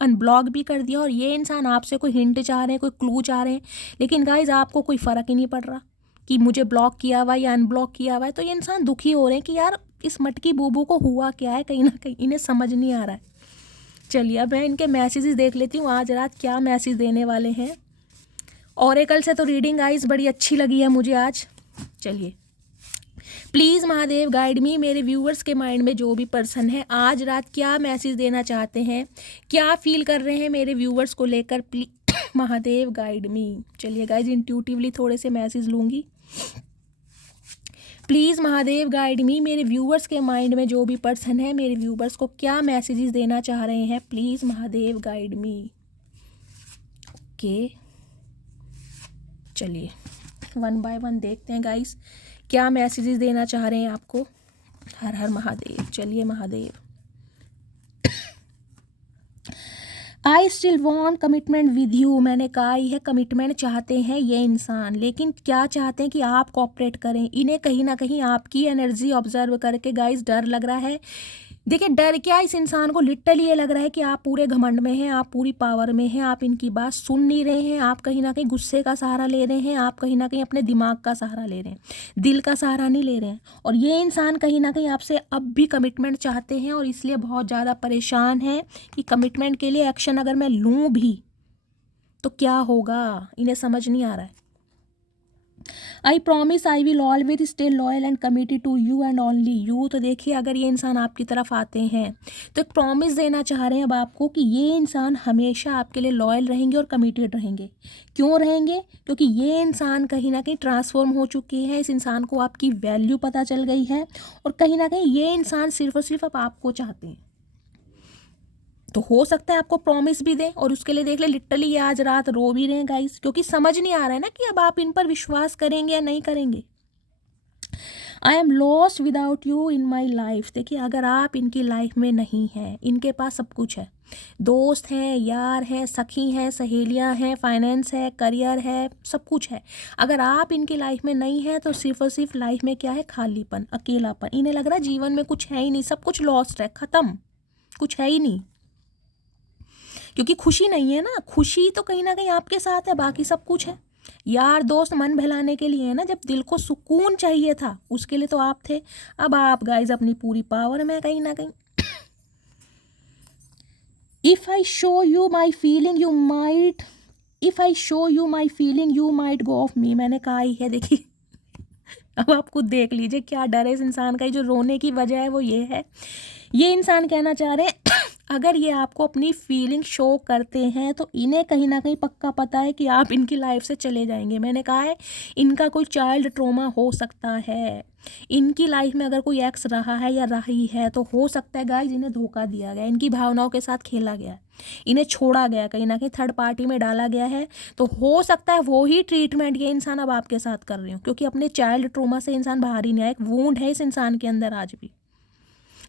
अनब्लॉक भी कर दिया, और ये इंसान आपसे कोई हिंट चाह रहे हैं, कोई क्लू चाह रहे हैं, लेकिन गाइज आपको कोई फ़र्क ही नहीं पड़ रहा कि मुझे ब्लॉक किया हुआ या अनब्लॉक किया हुआ है। तो ये इंसान दुखी हो रहे हैं कि यार इस मटकी बूबू को हुआ क्या है, कहीं ना कहीं इन्हें समझ नहीं आ रहा है। चलिए, अब मैं इनके मैसेजेस देख लेती हूँ आज रात क्या मैसेज देने वाले हैं। ओरेकल से तो रीडिंग गाइज बड़ी अच्छी लगी है मुझे आज। चलिए, प्लीज़ महादेव गाइड मी, मेरे व्यूअर्स के माइंड में जो भी पर्सन है आज रात क्या मैसेज देना चाहते हैं, क्या फील कर रहे हैं मेरे व्यूअर्स को लेकर, प्लीज महादेव गाइड मी। चलिए गाइज इंट्यूटिवली थोड़े से मैसेज लूँगी। प्लीज़ महादेव गाइड मी, मेरे व्यूअर्स के माइंड में जो भी पर्सन है मेरे व्यूअर्स को क्या मैसेजेस देना चाह रहे हैं, please Mahadev guide me. Okay चलिए वन बाय वन देखते हैं गाइस क्या मैसेजेस देना चाह रहे हैं आपको। हर हर महादेव। चलिए Mahadev. I still want commitment with you, मैंने कहा ही है कमिटमेंट चाहते हैं ये इंसान, लेकिन क्या चाहते हैं कि आप कोऑपरेट करें। इन्हें कहीं ना कहीं आपकी एनर्जी ऑब्जर्व करके गाइस डर लग रहा है। देखिए डर क्या, इस इंसान को लिटरली ये लग रहा है कि आप पूरे घमंड में हैं, आप पूरी पावर में हैं, आप इनकी बात सुन नहीं रहे हैं, आप कहीं ना कहीं गुस्से का सहारा ले रहे हैं, आप कहीं ना कहीं अपने दिमाग का सहारा ले रहे हैं, दिल का सहारा नहीं ले रहे हैं। और ये इंसान कहीं ना कहीं आपसे अब भी कमिटमेंट चाहते हैं और इसलिए बहुत ज़्यादा परेशान है कि कमिटमेंट के लिए एक्शन अगर मैं लूँ भी तो क्या होगा, इन्हें समझ नहीं आ रहा है। I promise I will always stay loyal and committed to you and only you. तो देखिए अगर ये इंसान आपकी तरफ आते हैं तो एक प्रॉमिस देना चाह रहे हैं अब आपको कि ये इंसान हमेशा आपके लिए लॉयल रहेंगे और कमिटेड रहेंगे। क्यों रहेंगे? क्योंकि ये इंसान कहीं ना कहीं ट्रांसफॉर्म हो चुके हैं, इस इंसान को आपकी वैल्यू पता चल गई है और कहीं ना कहीं ये इंसान सिर्फ और सिर्फ अब आपको चाहते हैं। तो हो सकता है आपको प्रॉमिस भी दें और उसके लिए देख ले लिटरली ये आज रात रो भी रहे हैं गाइस, क्योंकि समझ नहीं आ रहा है ना कि अब आप इन पर विश्वास करेंगे या नहीं करेंगे। I am lost without you in my life. देखिए अगर आप इनकी लाइफ में नहीं हैं, इनके पास सब कुछ है, दोस्त हैं, यार हैं, सखी हैं, सहेलियां हैं, फाइनेंस है, करियर है, सब कुछ है। अगर आप इनकी लाइफ में नहीं हैं तो सिर्फ और सिर्फ लाइफ में क्या है, खालीपन, अकेलापन। इन्हें लग रहा है जीवन में कुछ है ही नहीं, सब कुछ लॉस्ट है, ख़त्म, कुछ है ही नहीं। क्योंकि खुशी नहीं है ना, खुशी तो कहीं ना कहीं आपके साथ है, बाकी सब कुछ है। यार दोस्त मन बहलाने के लिए है ना, जब दिल को सुकून चाहिए था उसके लिए तो आप थे। अब आप गाइज अपनी पूरी पावर में कहीं ना कहीं। If I show you my feeling you might, if I show you my feeling you might go of me. मैंने कहा ही है, देखिए अब आप खुद देख लीजिए क्या डर है इस इंसान का। जो रोने की वजह है वो ये है, ये इंसान कहना चाह रहे हैं अगर ये आपको अपनी फीलिंग शो करते हैं तो इन्हें कहीं ना कहीं पक्का पता है कि आप इनकी लाइफ से चले जाएंगे। मैंने कहा है इनका कोई चाइल्ड ट्रॉमा हो सकता है, इनकी लाइफ में अगर कोई एक्स रहा है या रही है तो हो सकता है गाइस इन्हें धोखा दिया गया, इनकी भावनाओं के साथ खेला गया, इन्हें छोड़ा गया, कहीं ना कहीं थर्ड पार्टी में डाला गया है। तो हो सकता है वो ही ट्रीटमेंट ये इंसान अब आपके साथ कर रहे हो, क्योंकि अपने चाइल्ड ट्रॉमा से इंसान बाहर ही नहीं आया। एक वूंड है इस इंसान के अंदर आज भी।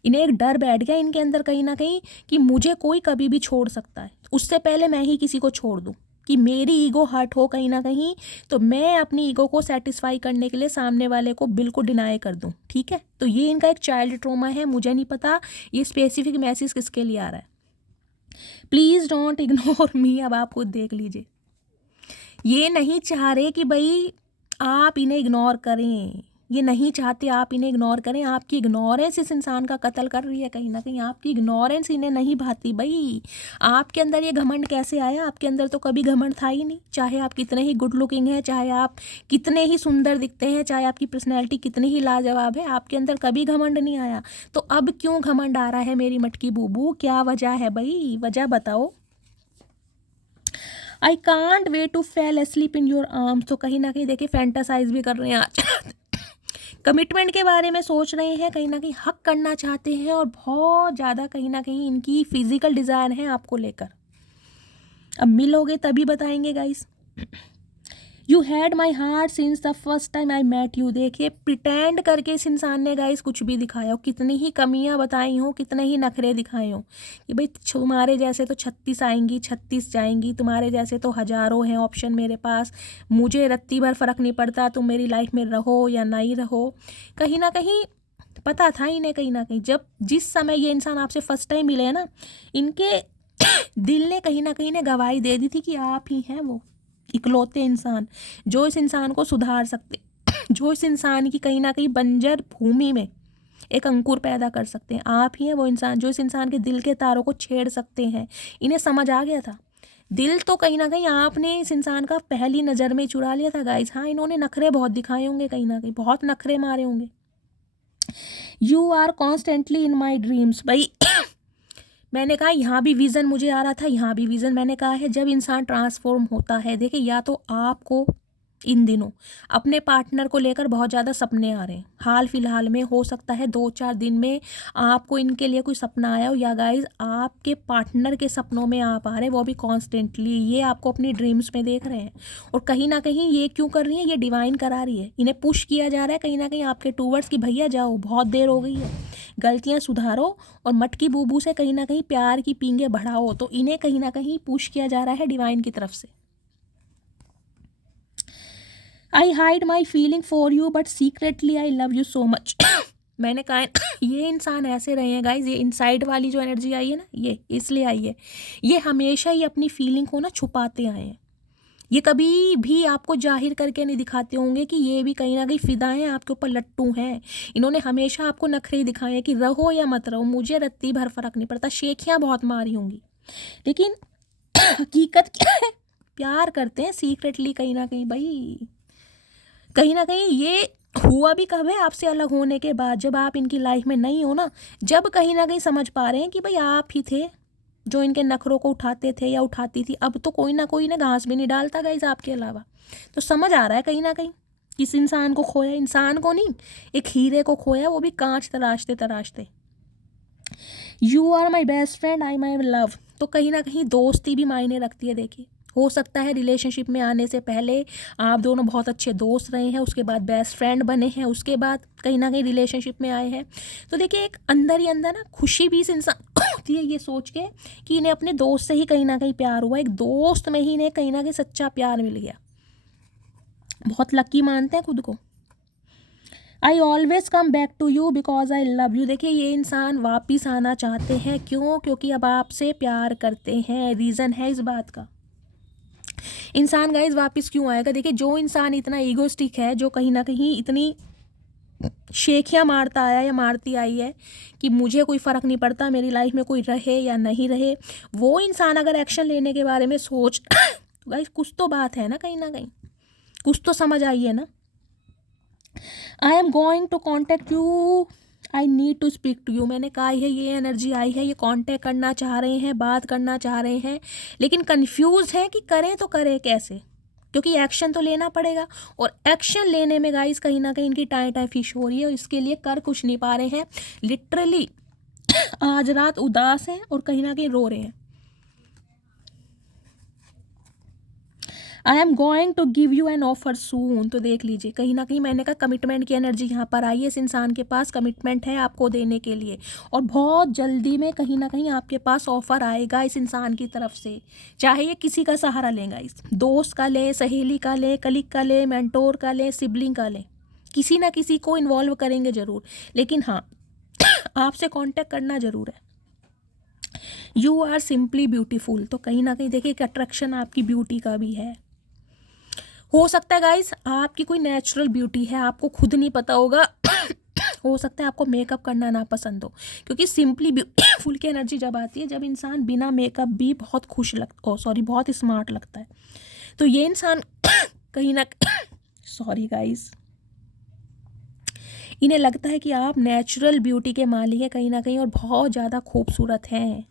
इन्हें एक डर बैठ गया इनके अंदर कहीं ना कहीं कि मुझे कोई कभी भी छोड़ सकता है, उससे पहले मैं ही किसी को छोड़ दूं, कि मेरी ईगो हर्ट हो कहीं ना कहीं, तो मैं अपनी ईगो को सेटिस्फाई करने के लिए सामने वाले को बिल्कुल डिनाई कर दूं। ठीक है, तो ये इनका एक चाइल्ड ट्रॉमा है। मुझे नहीं पता ये स्पेसिफिक मैसेज किसके लिए आ रहा है। Please don't ignore me. अब आप खुद देख लीजिए, ये नहीं चाह रहे कि भाई आप इन्हें इग्नोर करें, ये नहीं चाहते आप इन्हें इग्नोर करें। आपकी इग्नोरेंस इस इंसान का कत्ल कर रही है कहीं ना कहीं, आपकी इग्नोरेंस इन्हें नहीं भाती। भाई आपके अंदर ये घमंड कैसे आया? आपके अंदर तो कभी घमंड था ही नहीं। चाहे आप कितने ही गुड लुकिंग हैं, चाहे आप कितने ही सुंदर दिखते हैं, चाहे आपकी पर्सनैलिटी कितनी ही लाजवाब है, आपके अंदर कभी घमंड नहीं आया। तो अब क्यों घमंड आ रहा है मेरी मटकी बूबू? क्या वजह है भाई, वजह बताओ। I can't wait to fall asleep in your arms. तो कहीं ना कहीं देखिए फैंटासाइज भी कर रहे हैं आज कमिटमेंट के बारे में सोच रहे हैं, कहीं ना कहीं हक करना चाहते हैं और बहुत ज़्यादा कहीं ना कहीं इनकी फिजिकल डिज़ायर है आपको लेकर। अब मिलोगे तभी बताएंगे guys. You had my heart since the first time I met you. देखिए प्रिटेंड करके इस इंसान ने गाइस कुछ भी दिखाया हो, कितनी ही कमियां बताई हो, कितने ही नखरे दिखाए हो कि भाई तुम्हारे जैसे तो 36 आएंगी, 36 जाएंगी, तुम्हारे जैसे तो हज़ारों हैं ऑप्शन मेरे पास, मुझे रत्ती भर फ़र्क नहीं पड़ता तुम मेरी लाइफ में रहो या नहीं रहो। कहीं ना कहीं पता था इन्हें, कहीं ना कहीं जब जिस समय ये इंसान आपसे फर्स्ट टाइम मिले ना, इनके दिल ने कहीं ना कहीं ने गवाही दे दी थी कि आप ही हैं वो इकलौते इंसान जो इस इंसान को सुधार सकते, जो इस इंसान की कहीं ना कहीं बंजर भूमि में एक अंकुर पैदा कर सकते हैं। आप ही हैं वो इंसान जो इस इंसान के दिल के तारों को छेड़ सकते हैं। इन्हें समझ आ गया था, दिल तो कहीं ना कहीं आपने इस इंसान का पहली नज़र में चुरा लिया था गाइस। हाँ इन्होंने नखरे बहुत दिखाए होंगे, कहीं ना कहीं बहुत नखरे मारे होंगे, you are constantly in my dreams. भाई मैंने कहा यहाँ भी विज़न मुझे आ रहा था, यहाँ भी विज़न। मैंने कहा है जब इंसान ट्रांसफॉर्म होता है, देखिए या तो आपको इन दिनों अपने पार्टनर को लेकर बहुत ज़्यादा सपने आ रहे हैं, हाल फिलहाल में हो सकता है 2-4 दिन में आपको इनके लिए कोई सपना आया हो, या गाइज आपके पार्टनर के सपनों में आप आ रहे हैं, वो भी कॉन्स्टेंटली, ये आपको अपनी ड्रीम्स में देख रहे हैं। और कहीं ना कहीं ये क्यों कर रही है, ये डिवाइन करा रही है, इन्हें पुश किया जा रहा है कहीं ना कहीं आपके टूवर्ड्स की भैया जाओ, बहुत देर हो गई है, गलतियाँ सुधारो और मटकी बूबू से कहीं ना कहीं प्यार की पींगे बढ़ाओ। तो इन्हें कहीं ना कहीं पुश किया जा रहा है डिवाइन की तरफ से। आई hide my feeling for you but secretly I love you so much. मैंने कहा ये इंसान ऐसे रहे हैं गाइज, ये इनसाइड वाली जो एनर्जी आई है ना, ये इसलिए आई है, ये हमेशा ही अपनी फीलिंग को ना छुपाते आए हैं। ये कभी भी आपको जाहिर करके नहीं दिखाते होंगे कि ये भी कहीं ना कहीं फिदा हैं, आपके ऊपर लट्टू हैं। इन्होंने हमेशा आपको नखरे दिखाए हैं कि रहो या मत रहो, मुझे रत्ती भर फर्क नहीं पड़ता। शेखियाँ बहुत मारी होंगी, लेकिन हकीकत क्या है, प्यार करते हैं सीक्रेटली कहीं ना कहीं। भाई कहीं ना कहीं ये हुआ भी कब है, आपसे अलग होने के बाद, जब आप इनकी लाइफ में नहीं हो ना, जब कहीं ना कहीं समझ पा रहे हैं कि भाई आप ही थे जो इनके नखरों को उठाते थे या उठाती थी। अब तो कोई ना कोई ना घास भी नहीं डालता गाइज आपके अलावा। तो समझ आ रहा है कहीं ना कहीं किस इंसान को खोया, इंसान को नहीं, एक हीरे को खोया, वो भी कांच तराशते तराशते। You are my best friend I my love. तो कहीं ना कहीं दोस्ती भी मायने रखती है। देखिए हो सकता है रिलेशनशिप में आने से पहले आप दोनों बहुत अच्छे दोस्त रहे हैं, उसके बाद बेस्ट फ्रेंड बने हैं, उसके बाद कहीं ना कहीं रिलेशनशिप में आए हैं। तो देखिए एक अंदर ही अंदर ना खुशी भी इस इंसान को होती है ये सोच के कि इन्हें अपने दोस्त से ही कहीं ना कहीं प्यार हुआ, एक दोस्त में ही इन्हें कहीं ना कहीं सच्चा प्यार मिल गया। बहुत लकी मानते हैं खुद को। I always come back to you because I love you. देखिए ये इंसान वापिस आना चाहते हैं, क्यों? क्योंकि अब आपसे प्यार करते हैं। रीज़न है इस बात का। इंसान गाइज वापस क्यों आएगा? देखिए जो इंसान इतना ईगोस्टिक है, जो कहीं ना कहीं इतनी शेखियाँ मारता आया या मारती आई है कि मुझे कोई फ़र्क नहीं पड़ता मेरी लाइफ में कोई रहे या नहीं रहे, वो इंसान अगर एक्शन लेने के बारे में सोच तो गाइज कुछ तो बात है ना, कहीं ना कहीं कुछ तो समझ आई है ना। I am going to contact you, I need to speak to you. मैंने कहा है ये एनर्जी आई है, ये कांटेक्ट करना चाह रहे हैं, बात करना चाह रहे हैं, लेकिन कंफ्यूज है कि करें तो करें कैसे, क्योंकि एक्शन तो लेना पड़ेगा। और एक्शन लेने में गाइस कहीं ना कहीं इनकी टाई टाई फिश हो रही है, और इसके लिए कर कुछ नहीं पा रहे हैं। लिटरली आज रात उदास हैं और कहीं ना कहीं रो रहे हैं। I am going to give you an offer soon. तो देख लीजिए कहीं ना कहीं मैंने कहा कमिटमेंट की एनर्जी यहाँ पर आई है। इस इंसान के पास कमिटमेंट है आपको देने के लिए, और बहुत जल्दी में कहीं ना कहीं आपके पास ऑफर आएगा इस इंसान की तरफ से। चाहे ये किसी का सहारा लेगा, इस दोस्त का ले, सहेली का ले, कलीग का ले, मेंटोर का ले, सिबलिंग का ले, किसी ना किसी को इन्वॉल्व करेंगे ज़रूर, लेकिन हाँ आपसे कॉन्टेक्ट करना ज़रूर है। You are simply beautiful. तो कहीं ना कहीं देखिए एक अट्रैक्शन आपकी ब्यूटी का भी है। हो सकता है गाइस आपकी कोई नेचुरल ब्यूटी है, आपको खुद नहीं पता होगा। हो सकता है आपको मेकअप करना ना पसंद हो, क्योंकि सिंपली ब्यूटीफुल की एनर्जी जब आती है, जब इंसान बिना मेकअप भी बहुत खुश बहुत स्मार्ट लगता है। तो ये इंसान कहीं ना सॉरी गाइस, इन्हें लगता है कि आप नेचुरल ब्यूटी के मालिक हैं कहीं ना कहीं, और बहुत ज़्यादा खूबसूरत हैं।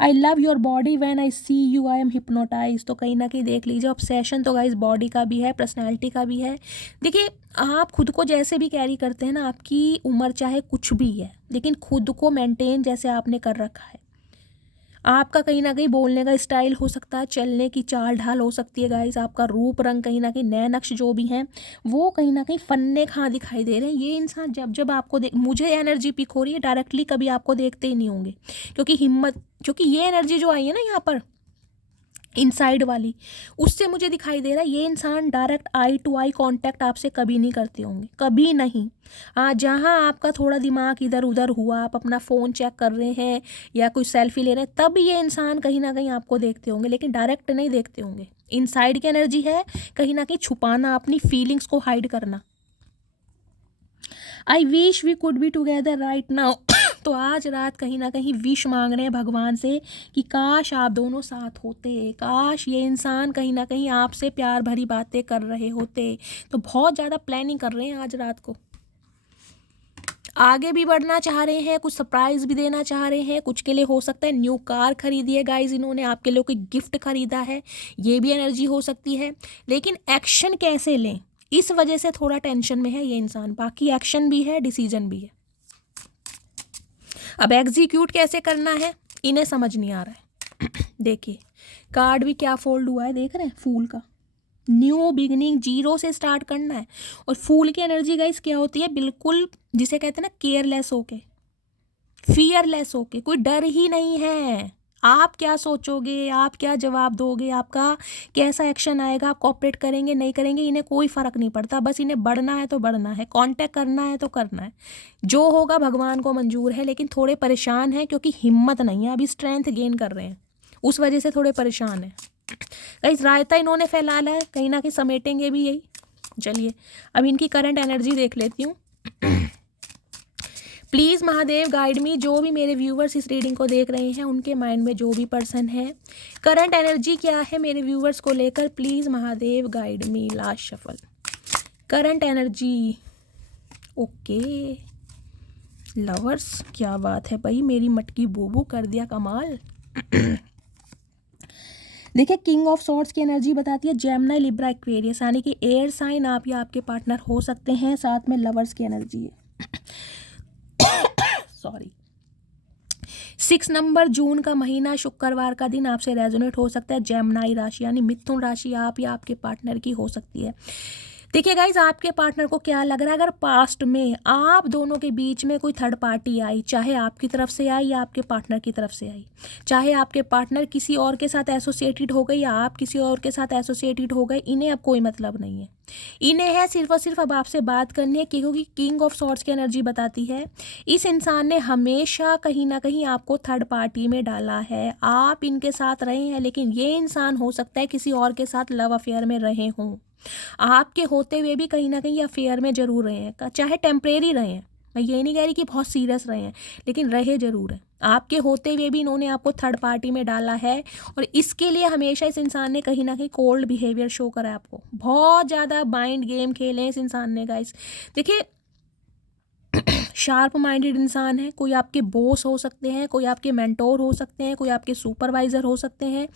I love your body when I see you I am hypnotise. तो कहीं ना कहीं देख लीजिए ऑब्सेशन तो गाइस बॉडी का भी है, पर्सनैलिटी का भी है। देखिए आप खुद को जैसे भी कैरी करते हैं ना, आपकी उम्र चाहे कुछ भी है, लेकिन खुद को मेंटेन जैसे आपने कर रखा है, आपका कहीं ना कहीं बोलने का स्टाइल हो सकता है, चलने की चाल ढाल हो सकती है गाइस, आपका रूप रंग कहीं ना कहीं नए नक्श जो भी हैं वो कहीं ना कहीं फन्ने खा दिखाई दे रहे हैं। ये इंसान जब जब आपको देख, मुझे एनर्जी पिक हो रही है, डायरेक्टली कभी आपको देखते ही नहीं होंगे, क्योंकि हिम्मत, क्योंकि ये एनर्जी जो आई है ना यहाँ पर इनसाइड वाली, उससे मुझे दिखाई दे रहा है ये इंसान direct eye to eye contact आपसे कभी नहीं करते होंगे, कभी नहीं। हाँ जहाँ आपका थोड़ा दिमाग इधर उधर हुआ, आप अपना फ़ोन चेक कर रहे हैं या कोई सेल्फी ले रहे हैं, तब ये इंसान कहीं ना कहीं आपको देखते होंगे, लेकिन डायरेक्ट नहीं देखते होंगे। इनसाइड की एनर्जी है कहीं ना कहीं छुपाना, अपनी फीलिंग्स को हाइड करना। I wish we could be together right now. तो आज रात कहीं ना कहीं विश मांग रहे हैं भगवान से कि काश आप दोनों साथ होते, काश ये इंसान कहीं ना कहीं आपसे प्यार भरी बातें कर रहे होते। तो बहुत ज़्यादा प्लानिंग कर रहे हैं आज रात को। आगे भी बढ़ना चाह रहे हैं, कुछ सरप्राइज भी देना चाह रहे हैं, कुछ के लिए हो सकता है न्यू कार खरीदी है गाइज इन्होंने, आपके लिए कोई गिफ्ट खरीदा है, ये भी एनर्जी हो सकती है। लेकिन एक्शन कैसे लें, इस वजह से थोड़ा टेंशन में है ये इंसान। बाकी एक्शन भी है, डिसीजन भी है। अब एग्जीक्यूट कैसे करना है इन्हें समझ नहीं आ रहा है। देखिए कार्ड भी क्या फोल्ड हुआ है, देख रहे हैं, फूल का। न्यू बिगिनिंग, जीरो से स्टार्ट करना है। और फूल की एनर्जी गाइस क्या होती है, बिल्कुल जिसे कहते हैं ना केयरलेस होके, फियरलेस होके, कोई डर ही नहीं है। आप क्या सोचोगे, आप क्या जवाब दोगे, आपका कैसा एक्शन आएगा, आप कोऑपरेट करेंगे नहीं करेंगे, इन्हें कोई फ़र्क नहीं पड़ता। बस इन्हें बढ़ना है तो बढ़ना है, कांटेक्ट करना है तो करना है, जो होगा भगवान को मंजूर है। लेकिन थोड़े परेशान हैं क्योंकि हिम्मत नहीं है, अभी स्ट्रेंथ गेन कर रहे हैं, उस वजह से थोड़े परेशान हैं। कहीं रायता इन्होंने फैलाना है, कहीं ना कहीं समेटेंगे भी यही। चलिए अब इनकी करंट एनर्जी देख लेती हूँ। प्लीज़ महादेव गाइड मी, जो भी मेरे व्यूवर्स इस रीडिंग को देख रहे हैं उनके माइंड में जो भी पर्सन है, करंट एनर्जी क्या है मेरे व्यूवर्स को लेकर, please Mahadev guide me. Last shuffle, current energy. Okay lovers, क्या बात है भाई, मेरी मटकी बूबू कर दिया कमाल। देखिए किंग ऑफ सॉर्ड्स की एनर्जी बताती है जेमिनी लिब्रा एक्वेरियस, यानी कि एयर साइन आप या आपके पार्टनर हो सकते हैं। साथ में लवर्स की एनर्जी है। सॉरी, 6 नंबर जून का महीना, शुक्रवार का दिन आपसे रेजोनेट हो सकता है। जेमिनी राशि यानी मिथुन राशि आप या आपके पार्टनर की हो सकती है। देखिए गाइज आपके पार्टनर को क्या लग रहा है, अगर पास्ट में आप दोनों के बीच में कोई थर्ड पार्टी आई, चाहे आपकी तरफ से आई या आपके पार्टनर की तरफ से आई, चाहे आपके पार्टनर किसी और के साथ एसोसिएटेड हो गई या आप किसी और के साथ एसोसिएटेड हो गए, इन्हें अब कोई मतलब नहीं है। इन्हें है सिर्फ और सिर्फ अब आपसे बात करनी है, क्योंकि किंग ऑफ सॉर्ड्स की एनर्जी बताती है इस इंसान ने हमेशा कहीं ना कहीं आपको थर्ड पार्टी में डाला है। आप इनके साथ रहे हैं, लेकिन ये इंसान हो सकता है किसी और के साथ लव अफेयर में रहे हों। आपके होते हुए भी कहीं ना कहीं अफेयर में जरूर रहे हैं, चाहे टेम्परेरी रहे हैं, मैं ये नहीं कह रही कि बहुत सीरियस रहे हैं, लेकिन रहे जरूर हैं। आपके होते हुए भी इन्होंने आपको थर्ड पार्टी में डाला है, और इसके लिए हमेशा इस इंसान ने कहीं ना कहीं कोल्ड बिहेवियर शो करा है आपको। बहुत ज़्यादा माइंड गेम खेले इस इंसान ने गाइस। देखिए शार्प माइंडेड इंसान है, कोई आपके बॉस हो सकते हैं, कोई आपके मेंटोर हो सकते हैं, कोई आपके सुपरवाइज़र हो सकते हैं,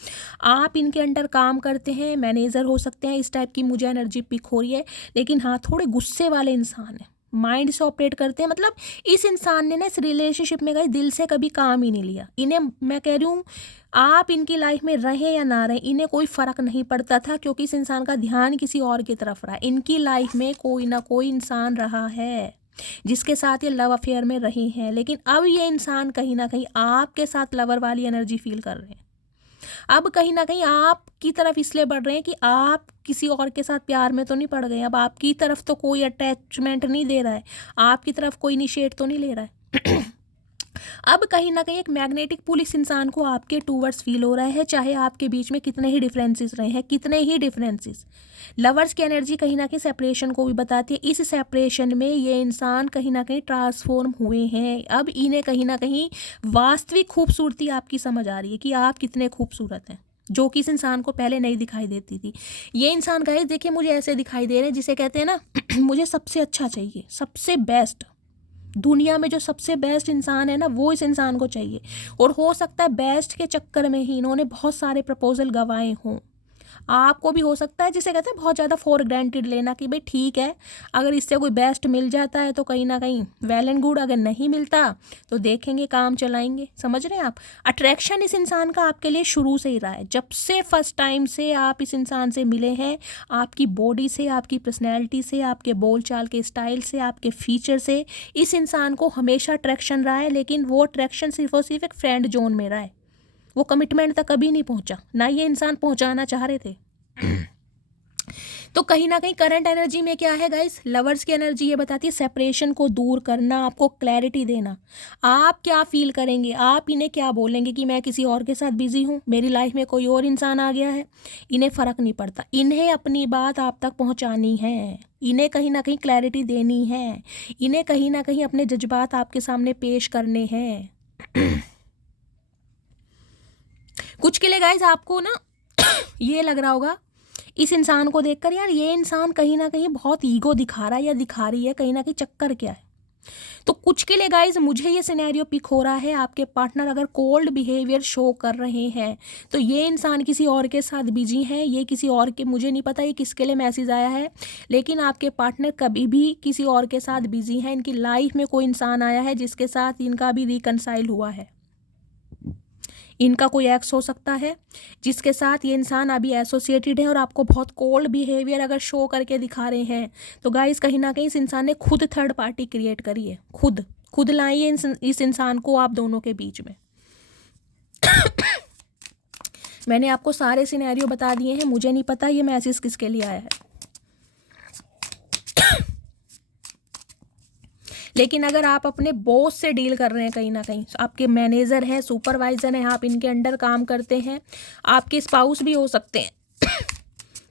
आप इनके अंडर काम करते हैं, मैनेजर हो सकते हैं। इस टाइप की मुझे एनर्जी पिक हो रही है। लेकिन हाँ, थोड़े गुस्से वाले इंसान हैं, माइंड से ऑपरेट करते हैं। मतलब इस इंसान ने ना इस रिलेशनशिप में गए दिल से कभी काम ही नहीं लिया। इन्हें मैं कह रही हूँ आप इनकी लाइफ में रहें या ना रहें, इन्हें कोई फ़र्क नहीं पड़ता था, क्योंकि इस इंसान का ध्यान किसी और की तरफ रहा। इनकी लाइफ में कोई ना कोई इंसान रहा है जिसके साथ ये लव अफेयर में रही हैं, लेकिन अब ये इंसान कहीं ना कहीं आपके साथ लवर वाली एनर्जी फील कर रहे हैं। अब कहीं ना कहीं आपकी तरफ इसलिए बढ़ रहे हैं कि आप किसी और के साथ प्यार में तो नहीं पड़ गए। अब आपकी तरफ तो कोई अटैचमेंट नहीं दे रहा है, आपकी तरफ कोई इनिशिएट तो नहीं ले रहा है। अब कहीं ना कहीं एक मैग्नेटिक पुल इस इंसान को आपके टूवर्ड्स फील हो रहा है, चाहे आपके बीच में कितने ही डिफरेंसेस रहे हैं, कितने ही डिफरेंसेस। लवर्स की एनर्जी कहीं ना कहीं सेपरेशन को भी बताती है। इस सेपरेशन में ये इंसान कहीं ना कहीं ट्रांसफॉर्म हुए हैं। अब इन्हें कहीं ना कहीं वास्तविक खूबसूरती आपकी समझ आ रही है कि आप कितने खूबसूरत हैं, जो कि इस इंसान को पहले नहीं दिखाई देती थी। ये इंसान गाइस देखिए मुझे ऐसे दिखाई दे रहे हैं जिसे कहते हैं ना मुझे सबसे अच्छा चाहिए, सबसे बेस्ट, दुनिया में जो सबसे बेस्ट इंसान है ना वो इस इंसान को चाहिए। और हो सकता है बेस्ट के चक्कर में ही इन्होंने बहुत सारे प्रपोजल गंवाए हों। आपको भी हो सकता है, जिसे कहते हैं बहुत ज़्यादा फॉर ग्रांटेड लेना कि भाई ठीक है, अगर इससे कोई बेस्ट मिल जाता है तो कहीं ना कहीं वेल एंड गुड, अगर नहीं मिलता तो देखेंगे, काम चलाएंगे। समझ रहे हैं आप? अट्रैक्शन इस इंसान का आपके लिए शुरू से ही रहा है। जब से फर्स्ट टाइम से आप इस इंसान से मिले हैं, आपकी बॉडी से, आपकी पर्सनैलिटी से, आपके बोलचाल के स्टाइल से, आपके फीचर से इस इंसान को हमेशा अट्रैक्शन रहा है। लेकिन वो अट्रैक्शन सिर्फ और सिर्फ एक फ्रेंड जोन में रहा है, वो कमिटमेंट तक कभी नहीं पहुंचा, ना ये इंसान पहुंचाना चाह रहे थे। तो कहीं ना कहीं करंट एनर्जी में क्या है गाइस, लवर्स की एनर्जी ये बताती है सेपरेशन को दूर करना, आपको क्लैरिटी देना। आप क्या फील करेंगे, आप इन्हें क्या बोलेंगे कि मैं किसी और के साथ बिजी हूँ, मेरी लाइफ में कोई और इंसान आ गया है। इन्हें फ़र्क नहीं पड़ता, इन्हें अपनी बात आप तक पहुँचानी है, इन्हें कहीं ना कहीं क्लैरिटी देनी है, इन्हें कहीं ना कहीं अपने जज्बात आपके सामने पेश करने हैं। कुछ के लिए गाइस आपको ना ये लग रहा होगा इस इंसान को देखकर, यार ये इंसान कहीं ना कहीं बहुत ईगो दिखा रहा है या दिखा रही है, कहीं ना कहीं चक्कर क्या है। तो कुछ के लिए गाइज मुझे ये सिनेरियो पिक हो रहा है, आपके पार्टनर अगर कोल्ड बिहेवियर शो कर रहे हैं तो ये इंसान किसी और के साथ बिजी है, ये किसी और के, मुझे नहीं पता ये किसके लिए मैसेज आया है, लेकिन आपके पार्टनर कभी भी किसी और के साथ बिजी है। इनकी लाइफ में कोई इंसान आया है जिसके साथ इनका भी रिकनसाइल हुआ है। इनका कोई एक्स हो सकता है जिसके साथ ये इंसान अभी एसोसिएटेड है और आपको बहुत कोल्ड बिहेवियर अगर शो करके दिखा रहे हैं तो गाइस कहीं ना कहीं इस इंसान ने खुद थर्ड पार्टी क्रिएट करी है, खुद लाई है इस इंसान को आप दोनों के बीच में। मैंने आपको सारे सिनेरियो बता दिए हैं, मुझे नहीं पता ये मैसेज किसके लिए आया है। लेकिन अगर आप अपने बॉस से डील कर रहे हैं, कहीं ना कहीं आपके मैनेजर हैं, सुपरवाइजर हैं, आप इनके अंडर काम करते हैं, आपके स्पाउस भी हो सकते हैं।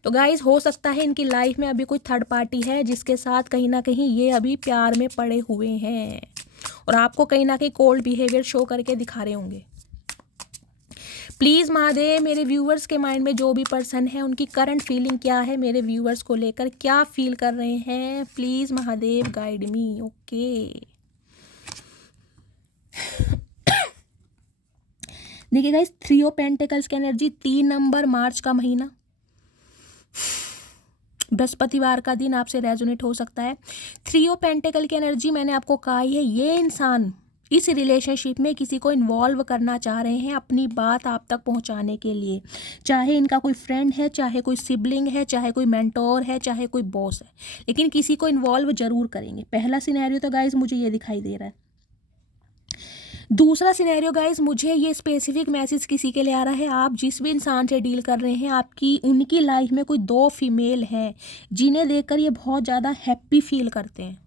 तो गाइस हो सकता है इनकी लाइफ में अभी कोई थर्ड पार्टी है जिसके साथ कहीं ना कहीं ये अभी प्यार में पड़े हुए हैं और आपको कहीं ना कहीं कोल्ड बिहेवियर शो करके दिखा रहे होंगे। प्लीज़ महादेव, मेरे व्यूअर्स के माइंड में जो भी पर्सन है उनकी करंट फीलिंग क्या है, मेरे व्यूअर्स को लेकर क्या फील कर रहे हैं, please Mahadev guide me. Okay देखिए गाइस, 3 ऑफ पेंटिकल्स की एनर्जी, 3 नंबर, मार्च का महीना, बृहस्पतिवार का दिन आपसे रेजोनेट हो सकता है। 3 ऑफ पेंटिकल की एनर्जी मैंने आपको कहा ही है, ये इंसान इस रिलेशनशिप में किसी को इन्वॉल्व करना चाह रहे हैं अपनी बात आप तक पहुंचाने के लिए, चाहे इनका कोई फ्रेंड है, चाहे कोई सिबलिंग है, चाहे कोई मेंटोर है, चाहे कोई बॉस है, लेकिन किसी को इन्वॉल्व जरूर करेंगे। पहला सिनेरियो तो गाइज मुझे ये दिखाई दे रहा है। दूसरा सिनेरियो गाइज, मुझे ये स्पेसिफिक मैसेज किसी के लिए आ रहा है, आप जिस भी इंसान से डील कर रहे हैं आपकी उनकी लाइफ में कोई 2 फीमेल हैं जिन्हें देखकर ये बहुत ज़्यादा हैप्पी फील करते हैं।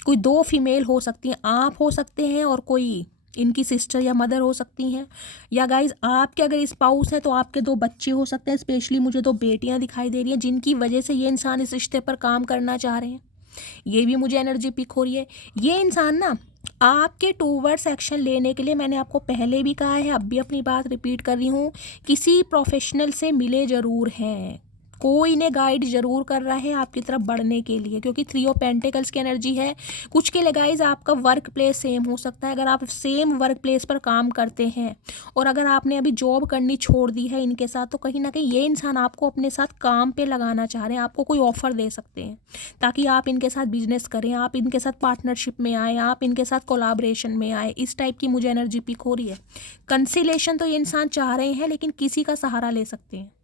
कोई 2 फीमेल हो सकती हैं, आप हो सकते हैं और कोई इनकी सिस्टर या मदर हो सकती हैं, या गाइज आपके अगर स्पाउस हैं तो आपके 2 बच्चे हो सकते हैं। स्पेशली मुझे 2 बेटियां दिखाई दे रही हैं जिनकी वजह से ये इंसान इस रिश्ते पर काम करना चाह रहे हैं। ये भी मुझे एनर्जी पिक हो रही है। ये इंसान ना आपके टूवर्ड्स एक्शन लेने के लिए, मैंने आपको पहले भी कहा है, अब भी अपनी बात रिपीट कर रही हूँ, किसी प्रोफेशनल से मिले ज़रूर हैं, कोई इन्हें गाइड जरूर कर रहा है आपकी तरफ बढ़ने के लिए, क्योंकि 3 ऑफ पेंटिकल्स की एनर्जी है। कुछ के लिए गाइज आपका वर्क प्लेस सेम हो सकता है, अगर आप सेम वर्क प्लेस पर काम करते हैं और अगर आपने अभी जॉब करनी छोड़ दी है इनके साथ, तो कहीं ना कहीं ये इंसान आपको अपने साथ काम पे लगाना चाह रहे हैं, आपको कोई ऑफर दे सकते हैं ताकि आप इनके साथ बिजनेस करें, आप इनके साथ पार्टनरशिप में आए, आप इनके साथ कोलाब्रेशन में आए। इस टाइप की मुझे एनर्जी पिक हो रही है। कंसिलेशन तो ये इंसान चाह रहे हैं लेकिन किसी का सहारा ले सकते हैं।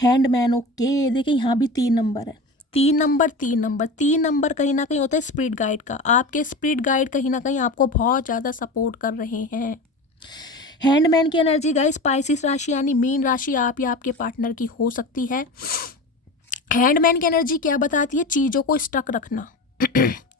हैंडमैन, ओके देखिए यहाँ भी 3 नंबर है, 3 नंबर कहीं ना कहीं होता है स्पिरिट गाइड का। आपके स्पिरिट गाइड कहीं ना कहीं आपको बहुत ज़्यादा सपोर्ट कर रहे हैं। हैंडमैन की एनर्जी गाइस, स्पाइसिस राशि यानी मीन राशि आप या आपके पार्टनर की हो सकती है। हैंडमैन की एनर्जी क्या बताती है, चीज़ों को स्टक रखना,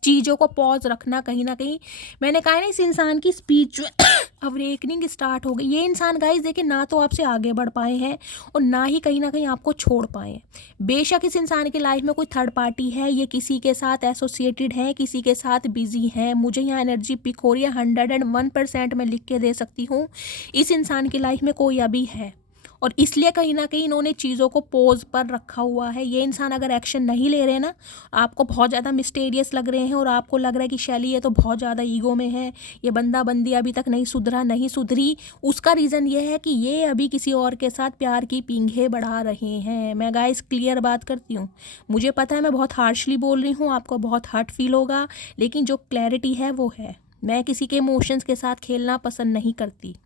चीज़ों को पॉज रखना। कहीं ना कहीं मैंने कहा ना इस इंसान की स्पिरिचुअल अवेकनिंग स्टार्ट हो गई। ये इंसान गाइस देखिए ना तो आपसे आगे बढ़ पाए हैं और ना ही कहीं ना कहीं आपको छोड़ पाए हैं। बेशक इस इंसान की लाइफ में कोई थर्ड पार्टी है, ये किसी के साथ एसोसिएटेड है, किसी के साथ बिजी है, मुझे यहाँ एनर्जी पिक हो रही है 101% मैं लिख के दे सकती हूँ। इस इंसान की लाइफ में कोई अभी है और इसलिए कहीं ना कहीं इन्होंने चीज़ों को पोज पर रखा हुआ है। ये इंसान अगर एक्शन नहीं ले रहे ना, आपको बहुत ज़्यादा मिस्टीरियस लग रहे हैं और आपको लग रहा है कि शैली ये तो बहुत ज़्यादा ईगो में है, ये बंदा बंदी अभी तक नहीं सुधरा नहीं सुधरी, उसका रीज़न ये है कि ये अभी किसी और के साथ प्यार की पींघे बढ़ा रहे हैं। मैं गाइस क्लियर बात करती हूँ, मुझे पता है मैं बहुत हार्शली बोल रही हूँ, आपको बहुत हर्ट फील होगा, लेकिन जो क्लैरिटी है वो है। मैं किसी के इमोशंस के साथ खेलना पसंद नहीं करती,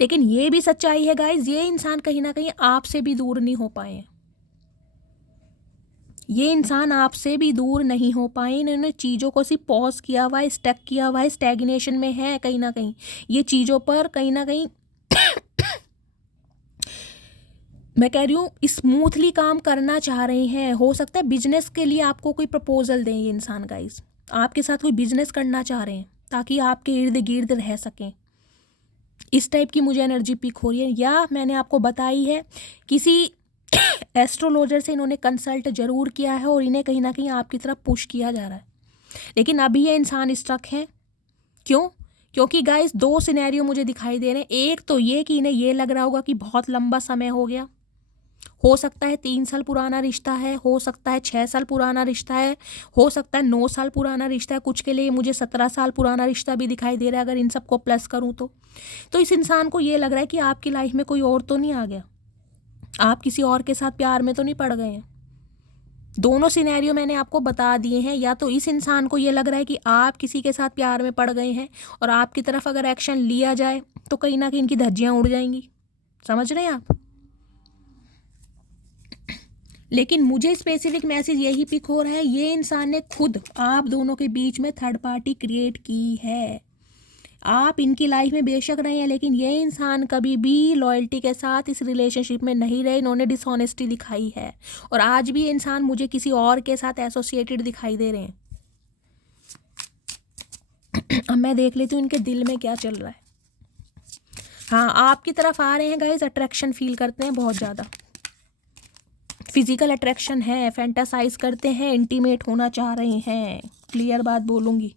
लेकिन ये भी सच्चाई है गाइस, ये इंसान कहीं ना कहीं आपसे भी दूर नहीं हो पाए। ये इंसान आपसे भी दूर नहीं हो पाए, इन्होंने चीज़ों को सिर्फ पॉज किया हुआ है, स्टक किया हुआ है, स्टैग्नेशन में है कहीं ना कहीं। ये चीज़ों पर कहीं ना कहीं मैं कह रही हूँ स्मूथली काम करना चाह रहे हैं। हो सकता है बिजनेस के लिए आपको कोई प्रपोजल दें ये इंसान गाइस, आपके साथ कोई बिजनेस करना चाह रहे हैं ताकि आपके इर्द गिर्द रह सकें। इस टाइप की मुझे एनर्जी पिक हो रही है। या मैंने आपको बताई है किसी एस्ट्रोलॉजर से इन्होंने कंसल्ट जरूर किया है और इन्हें कहीं ना कहीं आपकी तरफ पुश किया जा रहा है, लेकिन अभी ये इंसान स्टक हैं। क्यों? क्योंकि गाइस 2 सिनेरियो मुझे दिखाई दे रहे हैं। एक तो ये कि इन्हें ये लग रहा होगा कि बहुत लंबा समय हो गया, हो सकता है 3 साल पुराना रिश्ता है, हो सकता है 6 साल पुराना रिश्ता है, हो सकता है 9 साल पुराना रिश्ता है, कुछ के लिए मुझे 17 साल पुराना रिश्ता भी दिखाई दे रहा है अगर इन सबको प्लस करूँ तो इस इंसान को ये लग रहा है कि आपकी लाइफ में कोई और तो नहीं आ गया, आप किसी और के साथ प्यार में तो नहीं पड़ गए हैं। दोनों सिनेरियो मैंने आपको बता दिए हैं। या तो इस इंसान को ये लग रहा है कि आप किसी के साथ प्यार में पड़ गए हैं और आपकी तरफ अगर एक्शन लिया जाए तो कहीं ना कहीं इनकी धज्जियां उड़ जाएंगी, समझ रहे हैं आप। लेकिन मुझे स्पेसिफिक मैसेज यही पिक हो रहा है, ये इंसान ने खुद आप दोनों के बीच में थर्ड पार्टी क्रिएट की है। आप इनकी लाइफ में बेशक रहे हैं लेकिन ये इंसान कभी भी लॉयल्टी के साथ इस रिलेशनशिप में नहीं रहे, इन्होंने डिसऑनेस्टी दिखाई है और आज भी ये इंसान मुझे किसी और के साथ एसोसिएटेड दिखाई दे रहे हैं। अब मैं देख लेती हूँ इनके दिल में क्या चल रहा है। हाँ, आपकी तरफ आ रहे हैं गाइस, अट्रैक्शन फील करते हैं बहुत ज़्यादा, फिजिकल अट्रैक्शन है, फैंटासाइज करते हैं, इंटीमेट होना चाह रहे हैं, क्लियर बात बोलूँगी।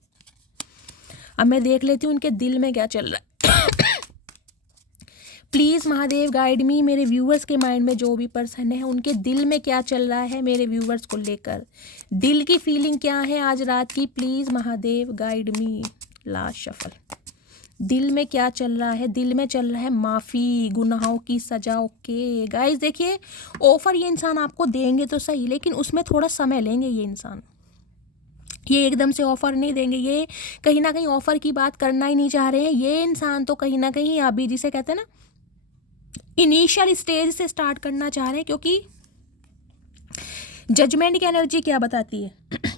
अब मैं देख लेती हूँ इनके दिल में क्या चल रहा है। प्लीज़ महादेव गाइड मी, मेरे व्यूवर्स के माइंड में जो भी पर्सन है उनके दिल में क्या चल रहा है मेरे व्यूवर्स को लेकर, दिल की फीलिंग क्या है आज रात की, please Mahadev guide me. Last shuffle, दिल में क्या चल रहा है, दिल में चल रहा है माफ़ी, गुनाहों की सजा। ओके गाइस, देखिए ऑफ़र ये इंसान आपको देंगे तो सही लेकिन उसमें थोड़ा समय लेंगे ये इंसान, ये एकदम से ऑफ़र नहीं देंगे, ये कहीं ना कहीं ऑफ़र की बात करना ही नहीं चाह रहे हैं ये इंसान, तो कहीं ना कहीं अभी जिसे कहते हैं ना इनिशियल स्टेज से स्टार्ट करना चाह रहे हैं। क्योंकि जजमेंट की एनर्जी क्या बताती है,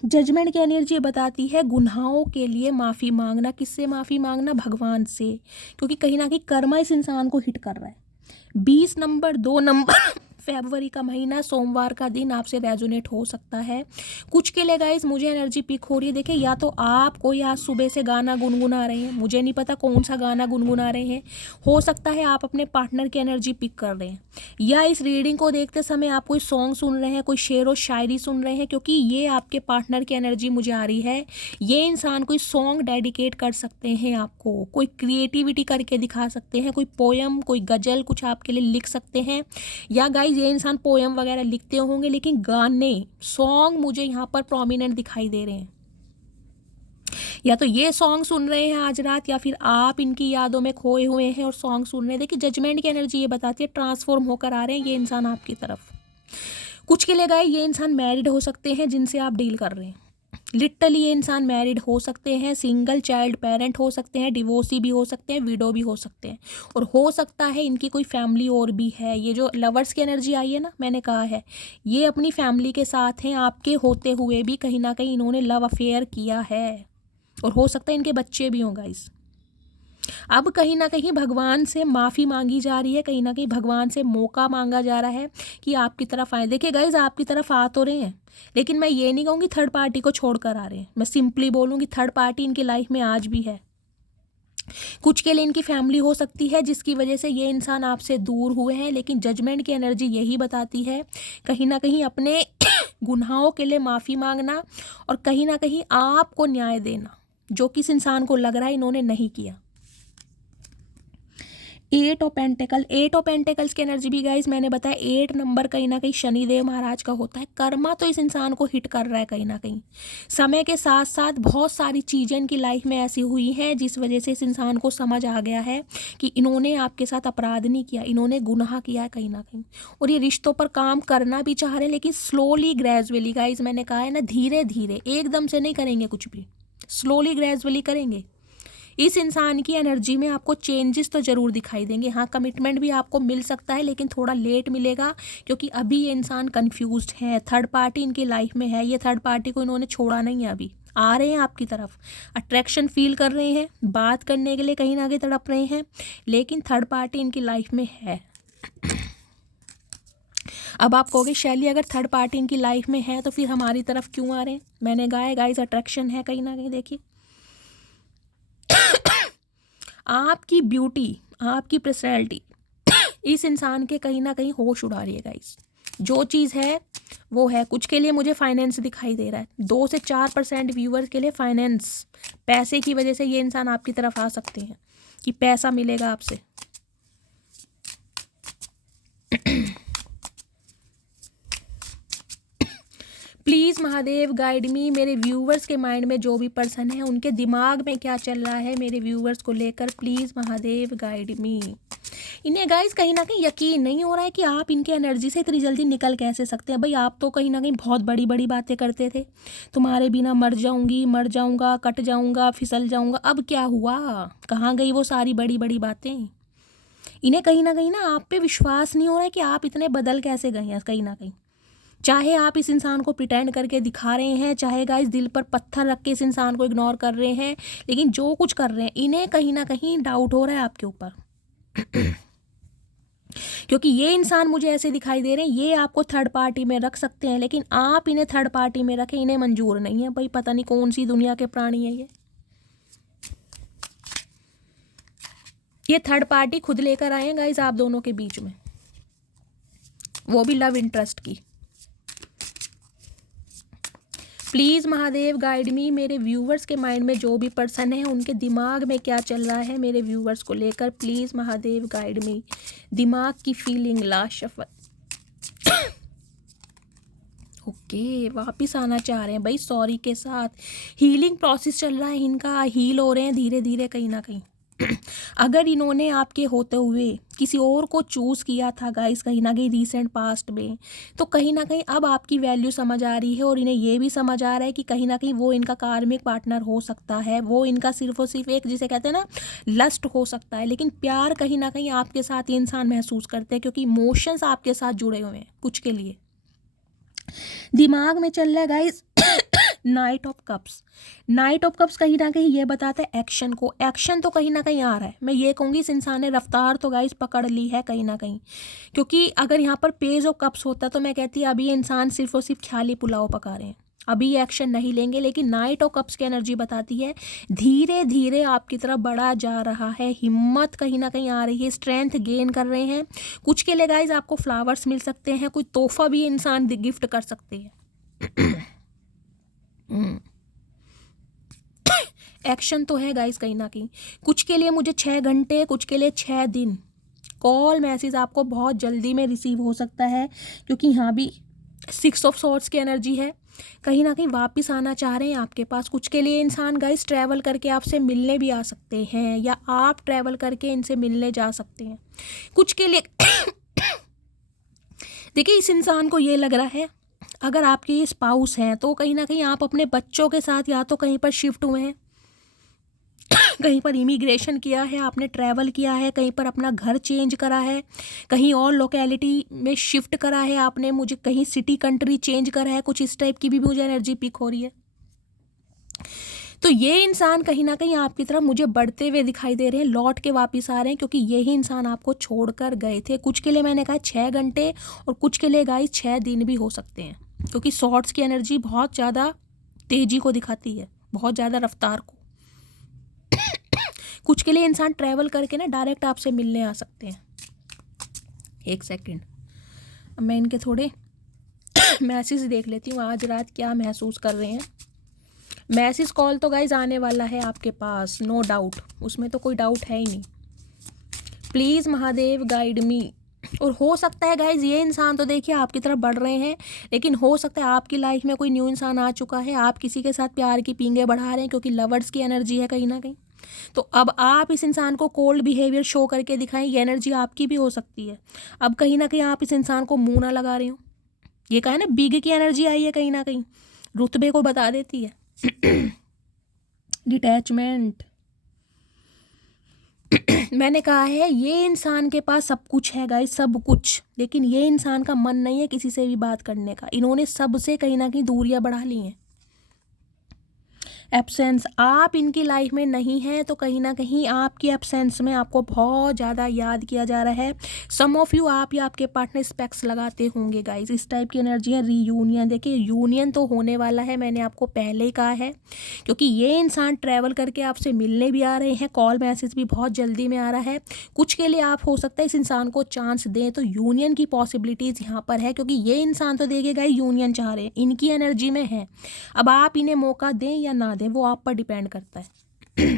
जजमेंट की एनर्जी बताती है गुनाहों के लिए माफ़ी मांगना। किससे माफ़ी मांगना? भगवान से, क्योंकि कहीं ना कहीं कर्मा इस इंसान को हिट कर रहा है। 20 नंबर 2 नंबर फरवरी का महीना, सोमवार का दिन आपसे रेजोनेट हो सकता है कुछ के लिए गाइस। मुझे एनर्जी पिक हो रही है, देखिए या तो आप कोई आज सुबह से गाना गुनगुना रहे हैं, मुझे नहीं पता कौन सा गाना गुनगुना रहे हैं, हो सकता है आप अपने पार्टनर की एनर्जी पिक कर रहे हैं, या इस रीडिंग को देखते समय आप कोई सॉन्ग सुन रहे हैं, कोई शेर व शायरी सुन रहे हैं, क्योंकि ये आपके पार्टनर की एनर्जी मुझे आ रही है। ये इंसान कोई सॉन्ग डेडिकेट कर सकते हैं आपको, कोई क्रिएटिविटी करके दिखा सकते हैं, कोई पोयम, कोई गज़ल कुछ आपके लिए लिख सकते हैं, या गाइज ये इंसान पोयम वगैरह लिखते होंगे लेकिन गाने सॉन्ग मुझे यहाँ पर प्रोमिनेंट दिखाई दे रहे हैं। या तो ये सॉन्ग सुन रहे हैं आज रात, या फिर आप इनकी यादों में खोए हुए हैं और सॉन्ग सुन रहे हैं। देखिए जजमेंट की एनर्जी ये बताती है ट्रांसफॉर्म होकर आ रहे हैं ये इंसान आपकी तरफ। कुछ के लिए गाइस ये इंसान मैरिड हो सकते हैं जिनसे आप डील कर रहे हैं, लिटरली ये इंसान मैरिड हो सकते हैं, सिंगल चाइल्ड पेरेंट हो सकते हैं, डिवोर्सी भी हो सकते हैं, विडो भी हो सकते हैं, और हो सकता है इनकी कोई फैमिली और भी है। ये जो लवर्स की एनर्जी आई है ना, मैंने कहा है ये अपनी फैमिली के साथ हैं, आपके होते हुए भी कहीं ना कहीं इन्होंने लव अफेयर किया है, और हो सकता है इनके बच्चे भी हों गाइस। अब कहीं ना कहीं भगवान से माफ़ी मांगी जा रही है, कहीं ना कहीं भगवान से मौका मांगा जा रहा है कि आपकी तरफ आए। देखिए गाइज आपकी तरफ आ तो रहे हैं लेकिन मैं ये नहीं कहूँगी थर्ड पार्टी को छोड़कर आ रहे हैं, मैं सिंपली बोलूँगी थर्ड पार्टी इनकी लाइफ में आज भी है। कुछ के लिए इनकी फैमिली हो सकती है जिसकी वजह से ये इंसान आपसे दूर हुए हैं, लेकिन जजमेंट की एनर्जी यही बताती है कहीं ना कहीं अपने गुनाहों के लिए माफ़ी मांगना और कहीं ना कहीं आपको न्याय देना, जो किस इंसान को लग रहा है इन्होंने नहीं किया। 8 ऑफ पेंटिकल्स की एनर्जी भी गाइस मैंने बताया 8 नंबर कहीं ना कहीं शनिदेव महाराज का होता है। कर्मा तो इस इंसान को हिट कर रहा है कहीं ना कहीं। समय के साथ साथ बहुत सारी चीज़ें इनकी लाइफ में ऐसी हुई हैं जिस वजह से इस इंसान को समझ आ गया है कि इन्होंने आपके साथ अपराध नहीं किया, इन्होंने गुनाह किया है कहीं ना कहीं, और ये रिश्तों पर काम करना भी चाह रहे हैं लेकिन स्लोली ग्रेजुअली। गाइस मैंने कहा है ना धीरे धीरे, एकदम से नहीं करेंगे कुछ भी, स्लोली ग्रेजुअली करेंगे। इस इंसान की एनर्जी में आपको चेंजेस तो ज़रूर दिखाई देंगे। हाँ, कमिटमेंट भी आपको मिल सकता है लेकिन थोड़ा लेट मिलेगा क्योंकि अभी ये इंसान कंफ्यूज्ड है। थर्ड पार्टी इनकी लाइफ में है, ये थर्ड पार्टी को इन्होंने छोड़ा नहीं है, अभी आ रहे हैं आपकी तरफ, अट्रैक्शन फील कर रहे हैं, बात करने के लिए कहीं ना कहीं तड़प रहे हैं, लेकिन थर्ड पार्टी इनकी लाइफ में है। अब आप कहोगे शैली अगर थर्ड पार्टी इनकी लाइफ में है तो फिर हमारी तरफ क्यों आ रहे हैं? मैंने कहा गाइस अट्रैक्शन है कहीं ना कहीं। देखिए आपकी ब्यूटी, आपकी पर्सनैलिटी इस इंसान के कहीं ना कहीं होश उड़ा रही है गाइस। जो चीज़ है वो है। कुछ के लिए मुझे फाइनेंस दिखाई दे रहा है, 2 से 4% व्यूवर्स के लिए फाइनेंस, पैसे की वजह से ये इंसान आपकी तरफ आ सकते हैं कि पैसा मिलेगा आपसे। प्लीज़ महादेव गाइड मी, मेरे व्यूवर्स के माइंड में जो भी पर्सन है उनके दिमाग में क्या चल रहा है मेरे व्यूवर्स को लेकर, प्लीज़ महादेव गाइड मी। इन्हें गाइस कहीं ना कहीं यकीन नहीं हो रहा है कि आप इनके एनर्जी से इतनी जल्दी निकल कैसे सकते हैं। भाई आप तो कहीं ना कहीं बहुत बड़ी बड़ी बातें करते थे, तुम्हारे बिना मर जाऊंगी, मर जाऊंगा, कट जाऊंगा, फिसल जाऊंगा। अब क्या हुआ, कहाँ गई वो सारी बड़ी बड़ी बातें। इन्हें कहीं ना आप पे विश्वास नहीं हो रहा है कि आप इतने बदल कैसे गए हैं कहीं ना कहीं। चाहे आप इस इंसान को प्रिटेंड करके दिखा रहे हैं, चाहे गाइस दिल पर पत्थर रख के इस इंसान को इग्नोर कर रहे हैं, लेकिन जो कुछ कर रहे हैं इन्हें कहीं ना कहीं डाउट हो रहा है आपके ऊपर। क्योंकि ये इंसान मुझे ऐसे दिखाई दे रहे हैं, ये आपको थर्ड पार्टी में रख सकते हैं, लेकिन आप इन्हें थर्ड पार्टी में रखें इन्हें मंजूर नहीं है। भाई पता नहीं कौन सी दुनिया के प्राणी है ये थर्ड पार्टी खुद लेकर आए हैं गाइस आप दोनों के बीच में, वो भी लव इंटरेस्ट की। प्लीज़ महादेव गाइड मी, मेरे व्यूवर्स के माइंड में जो भी पर्सन है उनके दिमाग में क्या चल रहा है मेरे व्यूवर्स को लेकर, प्लीज़ महादेव गाइड मी। दिमाग की फीलिंग लास्ट शफल। ओके वापिस आना चाह रहे हैं भाई सॉरी के साथ। हीलिंग प्रोसेस चल रहा है इनका, हील हो रहे हैं धीरे धीरे कहीं ना कहीं। अगर इन्होंने आपके होते हुए किसी और को चूज़ किया था गाइस कहीं ना कहीं रीसेंट पास्ट में, तो कहीं ना कहीं अब आपकी वैल्यू समझ आ रही है और इन्हें ये भी समझ आ रहा है कि कहीं ना कहीं वो इनका कार्मिक पार्टनर हो सकता है, वो इनका सिर्फ और सिर्फ एक जिसे कहते हैं ना लस्ट हो सकता है, लेकिन प्यार कहीं ना कहीं आपके साथ ये इंसान महसूस करते हैं क्योंकि इमोशंस आपके साथ जुड़े हुए हैं कुछ के लिए। दिमाग में चल रहा है guys night of cups. Night of cups कहीं ना कहीं ये बताता है एक्शन को, एक्शन तो कहीं ना कहीं आ रहा है। मैं ये कहूँगी इस इंसान ने रफ्तार तो गाइस पकड़ ली है कहीं ना कहीं, क्योंकि अगर यहाँ पर पेज ऑफ कप्स होता तो मैं कहती अभी ये इंसान सिर्फ और सिर्फ ख्याली पुलाव पका रहे हैं, अभी एक्शन नहीं लेंगे। लेकिन नाइट ऑफ कप्स की एनर्जी बताती है धीरे धीरे आपकी तरफ बढ़ा जा रहा है, हिम्मत कहीं ना कहीं आ रही है, स्ट्रेंथ गेन कर रहे हैं। कुछ के लिए गाइस आपको फ्लावर्स मिल सकते हैं, कोई तोहफा भी इंसान गिफ्ट कर सकते हैं। एक्शन तो है गाइस कहीं ना कहीं। कुछ के लिए मुझे 6 घंटे, कुछ के लिए 6 दिन कॉल मैसेज आपको बहुत जल्दी में रिसीव हो सकता है, क्योंकि यहाँ भी 6 ऑफ सॉर्ड्स की एनर्जी है। कहीं ना कहीं वापस आना चाह रहे हैं आपके पास। कुछ के लिए इंसान गाइस ट्रैवल करके आपसे मिलने भी आ सकते हैं, या आप ट्रैवल करके इनसे मिलने जा सकते हैं। कुछ के लिए देखिए इस इंसान को ये लग रहा है अगर आपके ये स्पाउस हैं तो कहीं ना कहीं आप अपने बच्चों के साथ या तो कहीं पर शिफ्ट हुए हैं, कहीं पर इमिग्रेशन किया है आपने, ट्रैवल किया है, कहीं पर अपना घर चेंज करा है, कहीं और लोकेलिटी में शिफ्ट करा है आपने, मुझे कहीं सिटी कंट्री चेंज करा है, कुछ इस टाइप की भी मुझे एनर्जी पिक हो रही है। तो ये इंसान कहीं ना कहीं आपकी तरफ मुझे बढ़ते हुए दिखाई दे रहे हैं, लौट के वापस आ रहे हैं, क्योंकि यही इंसान आपको छोड़कर गए थे। कुछ के लिए मैंने कहा 6 घंटे और कुछ के लिए गाइस 6 दिन भी हो सकते हैं, क्योंकि शॉर्ट्स की एनर्जी बहुत ज़्यादा तेज़ी को दिखाती है, बहुत ज़्यादा रफ्तार को। कुछ के लिए इंसान ट्रैवल करके ना डायरेक्ट आपसे मिलने आ सकते हैं। एक सेकंड, अब मैं इनके थोड़े मैसेज देख लेती हूँ आज रात क्या महसूस कर रहे हैं। मैसेज कॉल तो गाइज आने वाला है आपके पास, नो डाउट, उसमें तो कोई डाउट है ही नहीं। प्लीज़ महादेव गाइड मी। और हो सकता है गाइज ये इंसान तो देखिए आपकी तरफ बढ़ रहे हैं, लेकिन हो सकता है आपकी लाइफ में कोई न्यू इंसान आ चुका है, आप किसी के साथ प्यार की पींगे बढ़ा रहे हैं, क्योंकि लवर्स की एनर्जी है कहीं ना कहीं। तो अब आप इस इंसान को कोल्ड बिहेवियर शो करके दिखाएं, ये एनर्जी आपकी भी हो सकती है। अब कहीं ना कहीं आप इस इंसान को मुंह ना लगा रहे हो, ये कहा है ना बिग की एनर्जी आई है कहीं ना कहीं, रुतबे को बता देती है। डिटैचमेंट मैंने कहा है ये इंसान के पास सब कुछ है गाइस, सब कुछ, लेकिन ये इंसान का मन नहीं है किसी से भी बात करने का। इन्होंने सबसे कहीं ना कहीं दूरियां बढ़ा ली हैं। एब्सेंस, आप इनकी लाइफ में नहीं हैं तो कहीं ना कहीं आपकी एब्सेंस में आपको बहुत ज़्यादा याद किया जा रहा है। सम ऑफ यू आप या आपके पार्टनर स्पेक्स लगाते होंगे गाइस, इस टाइप की एनर्जी है। रीयूनियन, देखिए यूनियन तो होने वाला है, मैंने आपको पहले ही कहा है, क्योंकि ये इंसान ट्रैवल करके आपसे मिलने भी आ रहे हैं, कॉल मैसेज भी बहुत जल्दी में आ रहा है। कुछ के लिए आप हो सकता है इस इंसान को चांस दें, तो यूनियन की पॉसिबिलिटीज़ यहाँ पर है, क्योंकि ये इंसान तो देखिए गाइस यूनियन चाह रहे हैं, इनकी एनर्जी में है। अब आप इन्हें मौका दें या ना दें वो आप पर डिपेंड करता है।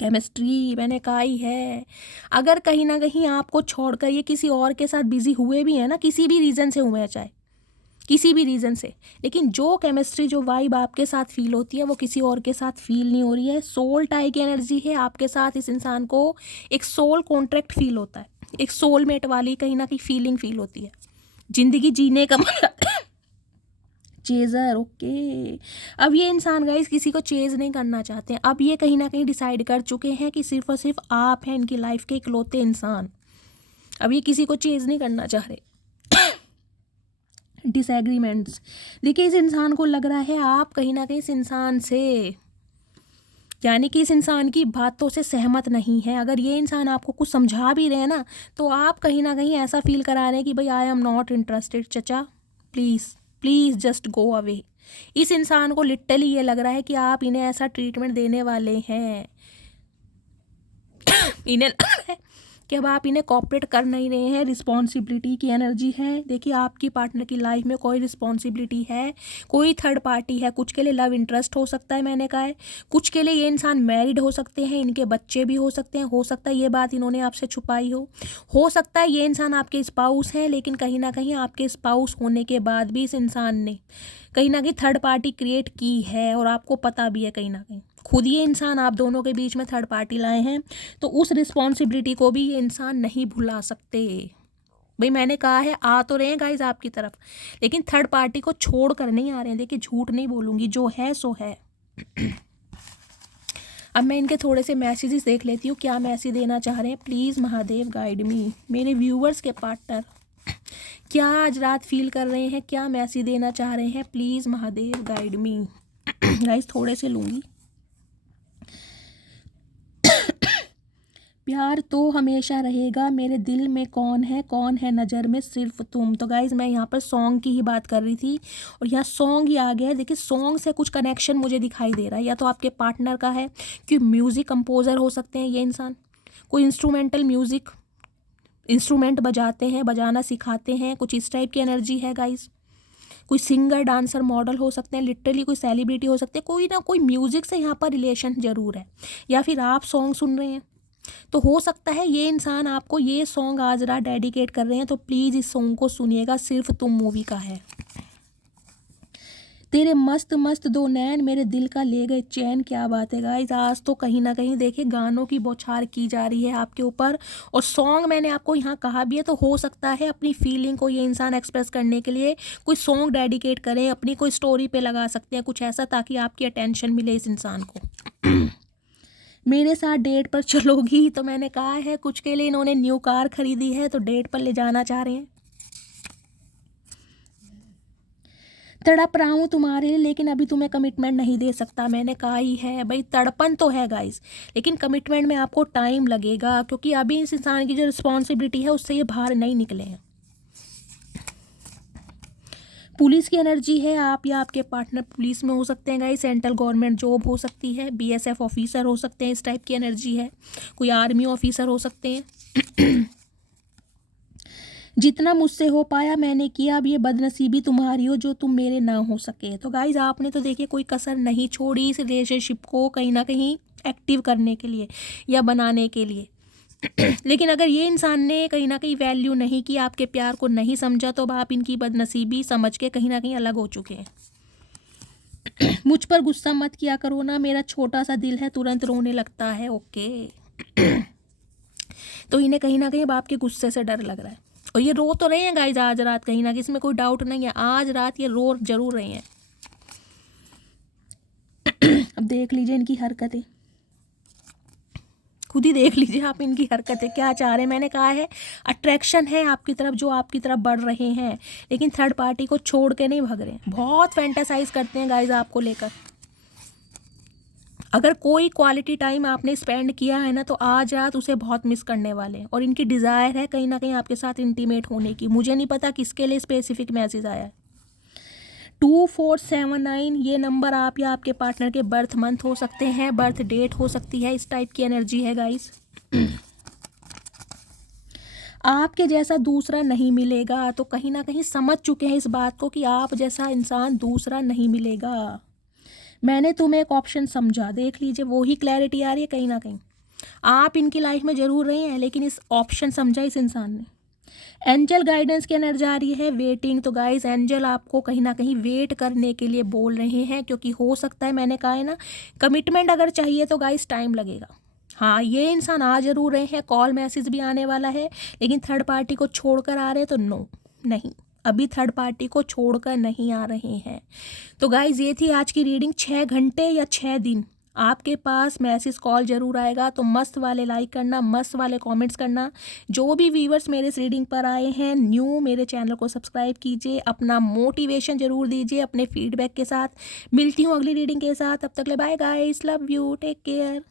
केमिस्ट्री मैंने कहा ही है, अगर कहीं ना कहीं आपको छोड़कर ये किसी और के साथ बिजी हुए भी हैं ना, किसी भी रीज़न से हुए हैं, चाहे किसी भी रीज़न से, लेकिन जो केमिस्ट्री जो वाइब आपके साथ फील होती है वो किसी और के साथ फील नहीं हो रही है। सोल टाई की एनर्जी है आपके साथ, इस इंसान को एक सोल कॉन्ट्रैक्ट फील होता है, एक सोलमेट वाली कहीं ना कहीं फीलिंग फील होती है, ज़िंदगी जीने का मतलब चेज़र। ओके, अब ये इंसान गाइस किसी को चेज़ नहीं करना चाहते हैं, अब ये कहीं ना कहीं डिसाइड कर चुके हैं कि सिर्फ और सिर्फ आप हैं इनकी लाइफ के इकलौते इंसान। अब ये किसी को चेज़ नहीं करना चाह रहे। डिसएग्रीमेंट्स, देखिए इस इंसान को लग रहा है आप कहीं ना कहीं इस इंसान से, यानी कि इस इंसान की बातों से सहमत नहीं है। अगर ये इंसान आपको कुछ समझा भी रहे हैं ना, तो आप कहीं ना कहीं ऐसा फील करा रहे हैं कि भाई आई एम नॉट इंटरेस्टेड चचा, please please just go away. इस इंसान को लिटरली ये लग रहा है कि आप इन्हें ऐसा ट्रीटमेंट देने वाले हैं, इन्हें लग रहा है कि अब आप इन्हें कॉपरेट कर नहीं रहे हैं। रिस्पॉन्सिबिलिटी की एनर्जी है। देखिए आपकी पार्टनर की लाइफ में कोई रिस्पॉन्सिबिलिटी है, कोई थर्ड पार्टी है। कुछ के लिए लव इंटरेस्ट हो सकता है, मैंने कहा है, कुछ के लिए ये इंसान मैरिड हो सकते हैं, इनके बच्चे भी हो सकते हैं, हो सकता है ये बात इन्होंने आपसे छुपाई हो सकता है ये इंसान आपके स्पाउस हैं, लेकिन कहीं ना कहीं आपके स्पाउस होने के बाद भी इस इंसान ने कहीं ना कहीं थर्ड पार्टी क्रिएट की है और आपको पता भी है। कहीं ना कहीं खुद ये इंसान आप दोनों के बीच में थर्ड पार्टी लाए हैं, तो उस रिस्पॉन्सिबिलिटी को भी ये इंसान नहीं भुला सकते। भाई मैंने कहा है आ तो रहे हैं गाइज आपकी तरफ, लेकिन थर्ड पार्टी को छोड़ कर नहीं आ रहे हैं। देखिए झूठ नहीं बोलूँगी, जो है सो है। अब मैं इनके थोड़े से मैसेजेस देख लेती हूँ, क्या मैसेज देना चाह रहे हैं। प्लीज़ महादेव गाइड मी, मेरे व्यूवर्स के पार्टनर क्या आज रात फील कर रहे हैं, क्या मैसेज देना चाह रहे हैं। Please Mahadev guide me. Guys थोड़े से लूँगी। प्यार तो हमेशा रहेगा, मेरे दिल में कौन है नज़र में सिर्फ तुम। तो गाइज़ मैं यहाँ पर सॉन्ग की ही बात कर रही थी और यहाँ सॉन्ग ही आ गया है। देखिए सॉन्ग से कुछ कनेक्शन मुझे दिखाई दे रहा है, या तो आपके पार्टनर का है कि म्यूज़िक कंपोज़र हो सकते हैं ये इंसान, कोई इंस्ट्रूमेंटल म्यूज़िक इंस्ट्रूमेंट बजाते हैं, बजाना सिखाते हैं, कुछ इस टाइप की एनर्जी है गाइज़। कोई सिंगर डांसर मॉडल हो सकते हैं, लिटरली कोई सेलिब्रिटी हो सकते हैं, कोई ना कोई म्यूज़िक से यहाँ पर रिलेशन ज़रूर है। या फिर आप सॉन्ग सुन रहे हैं तो हो सकता है ये इंसान आपको ये सॉन्ग आज रात डेडिकेट कर रहे हैं, तो प्लीज़ इस सॉन्ग को सुनिएगा, सिर्फ तुम मूवी का है। तेरे मस्त मस्त दो नैन मेरे दिल का ले गए चैन। क्या बात है गाइज, आज तो कहीं ना कहीं देखिए गानों की बौछार की जा रही है आपके ऊपर, और सॉन्ग मैंने आपको यहाँ कहा भी है, तो हो सकता है अपनी फीलिंग को ये इंसान एक्सप्रेस करने के लिए कोई सॉन्ग डेडिकेट करें, अपनी कोई स्टोरी पे लगा सकते हैं कुछ ऐसा, ताकि आपकी अटेंशन मिले इस इंसान को। मेरे साथ डेट पर चलोगी, तो मैंने कहा है कुछ के लिए इन्होंने न्यू कार खरीदी है तो डेट पर ले जाना चाह रहे हैं। तड़प रहा हूँ तुम्हारे लिए, लेकिन अभी तुम्हें कमिटमेंट नहीं दे सकता। मैंने कहा ही है भाई, तड़पन तो है गाइस, लेकिन कमिटमेंट में आपको टाइम लगेगा, क्योंकि अभी इस इंसान की जो रिस्पॉन्सिबिलिटी है उससे ये बाहर नहीं निकले हैं। पुलिस की एनर्जी है, आप या आपके पार्टनर पुलिस में हो सकते हैं गाइस, सेंट्रल गवर्नमेंट जॉब हो सकती है, बीएसएफ ऑफिसर हो सकते हैं, इस टाइप की एनर्जी है, कोई आर्मी ऑफिसर हो सकते हैं। जितना मुझसे हो पाया मैंने किया, अब ये बदनसीबी तुम्हारी हो जो तुम मेरे ना हो सके। तो गाइज आपने तो देखिए कोई कसर नहीं छोड़ी इस रिलेशनशिप को कहीं ना कहीं एक्टिव करने के लिए या बनाने के लिए। लेकिन अगर ये इंसान ने कहीं ना कहीं वैल्यू नहीं की, आपके प्यार को नहीं समझा, तो अब आप इनकी बदनसीबी समझ के कहीं ना कहीं अलग हो चुके हैं। मुझ पर गुस्सा मत किया करो ना, मेरा छोटा सा दिल है तुरंत रोने लगता है। ओके। तो इन्हें कहीं ना कहीं अब आपके गुस्से से डर लग रहा है, और ये रो तो रहे हैं गाइज आज रात, कहीं ना कहीं इसमें कोई डाउट नहीं है, आज रात ये रो जरूर रहे हैं। अब देख लीजिए इनकी हरकतें, खुद ही देख लीजिए आप इनकी हरकतें क्या चाह रहे हैं। मैंने कहा है अट्रैक्शन है आपकी तरफ, जो आपकी तरफ बढ़ रहे हैं, लेकिन थर्ड पार्टी को छोड़ के नहीं भाग रहे हैं। बहुत फैंटासाइज करते हैं गाइज आपको लेकर। अगर कोई क्वालिटी टाइम आपने स्पेंड किया है ना, तो आज रात उसे बहुत मिस करने वाले हैं, और इनकी डिज़ायर है कहीं ना कहीं आपके साथ इंटीमेट होने की। मुझे नहीं पता किसके लिए स्पेसिफिक मैसेज आया है। 2479 ये नंबर आप या आपके पार्टनर के बर्थ मंथ हो सकते हैं, बर्थ डेट हो सकती है, इस टाइप की एनर्जी है गाइस। आपके जैसा दूसरा नहीं मिलेगा, तो कहीं ना कहीं समझ चुके हैं इस बात को कि आप जैसा इंसान दूसरा नहीं मिलेगा। मैंने तुम्हें एक ऑप्शन समझा, देख लीजिए वो ही क्लैरिटी आ रही है। कहीं ना कहीं आप इनकी लाइफ में ज़रूर रहे हैं, लेकिन इस ऑप्शन समझा इस इंसान ने। एंजल गाइडेंस की एनर्जी आ रही है वेटिंग। तो गाइस एंजल आपको कहीं ना कहीं वेट करने के लिए बोल रहे हैं, क्योंकि हो सकता है, मैंने कहा है ना, कमिटमेंट अगर चाहिए तो गाइस टाइम लगेगा। हाँ, ये इंसान आ जरूर रहे हैं, कॉल मैसेज भी आने वाला है, लेकिन थर्ड पार्टी को छोड़कर आ रहे हैं तो नो, नहीं, अभी थर्ड पार्टी को छोड़कर नहीं आ रहे हैं। तो गाइज ये थी आज की रीडिंग। 6 घंटे या 6 दिन आपके पास मैसेज कॉल जरूर आएगा। तो मस्त वाले लाइक करना, मस्त वाले कमेंट्स करना। जो भी व्यूवर्स मेरे इस रीडिंग पर आए हैं न्यू, मेरे चैनल को सब्सक्राइब कीजिए, अपना मोटिवेशन जरूर दीजिए अपने फीडबैक के साथ। मिलती हूँ अगली रीडिंग के साथ, तब तक ले bye guys, love you, take care.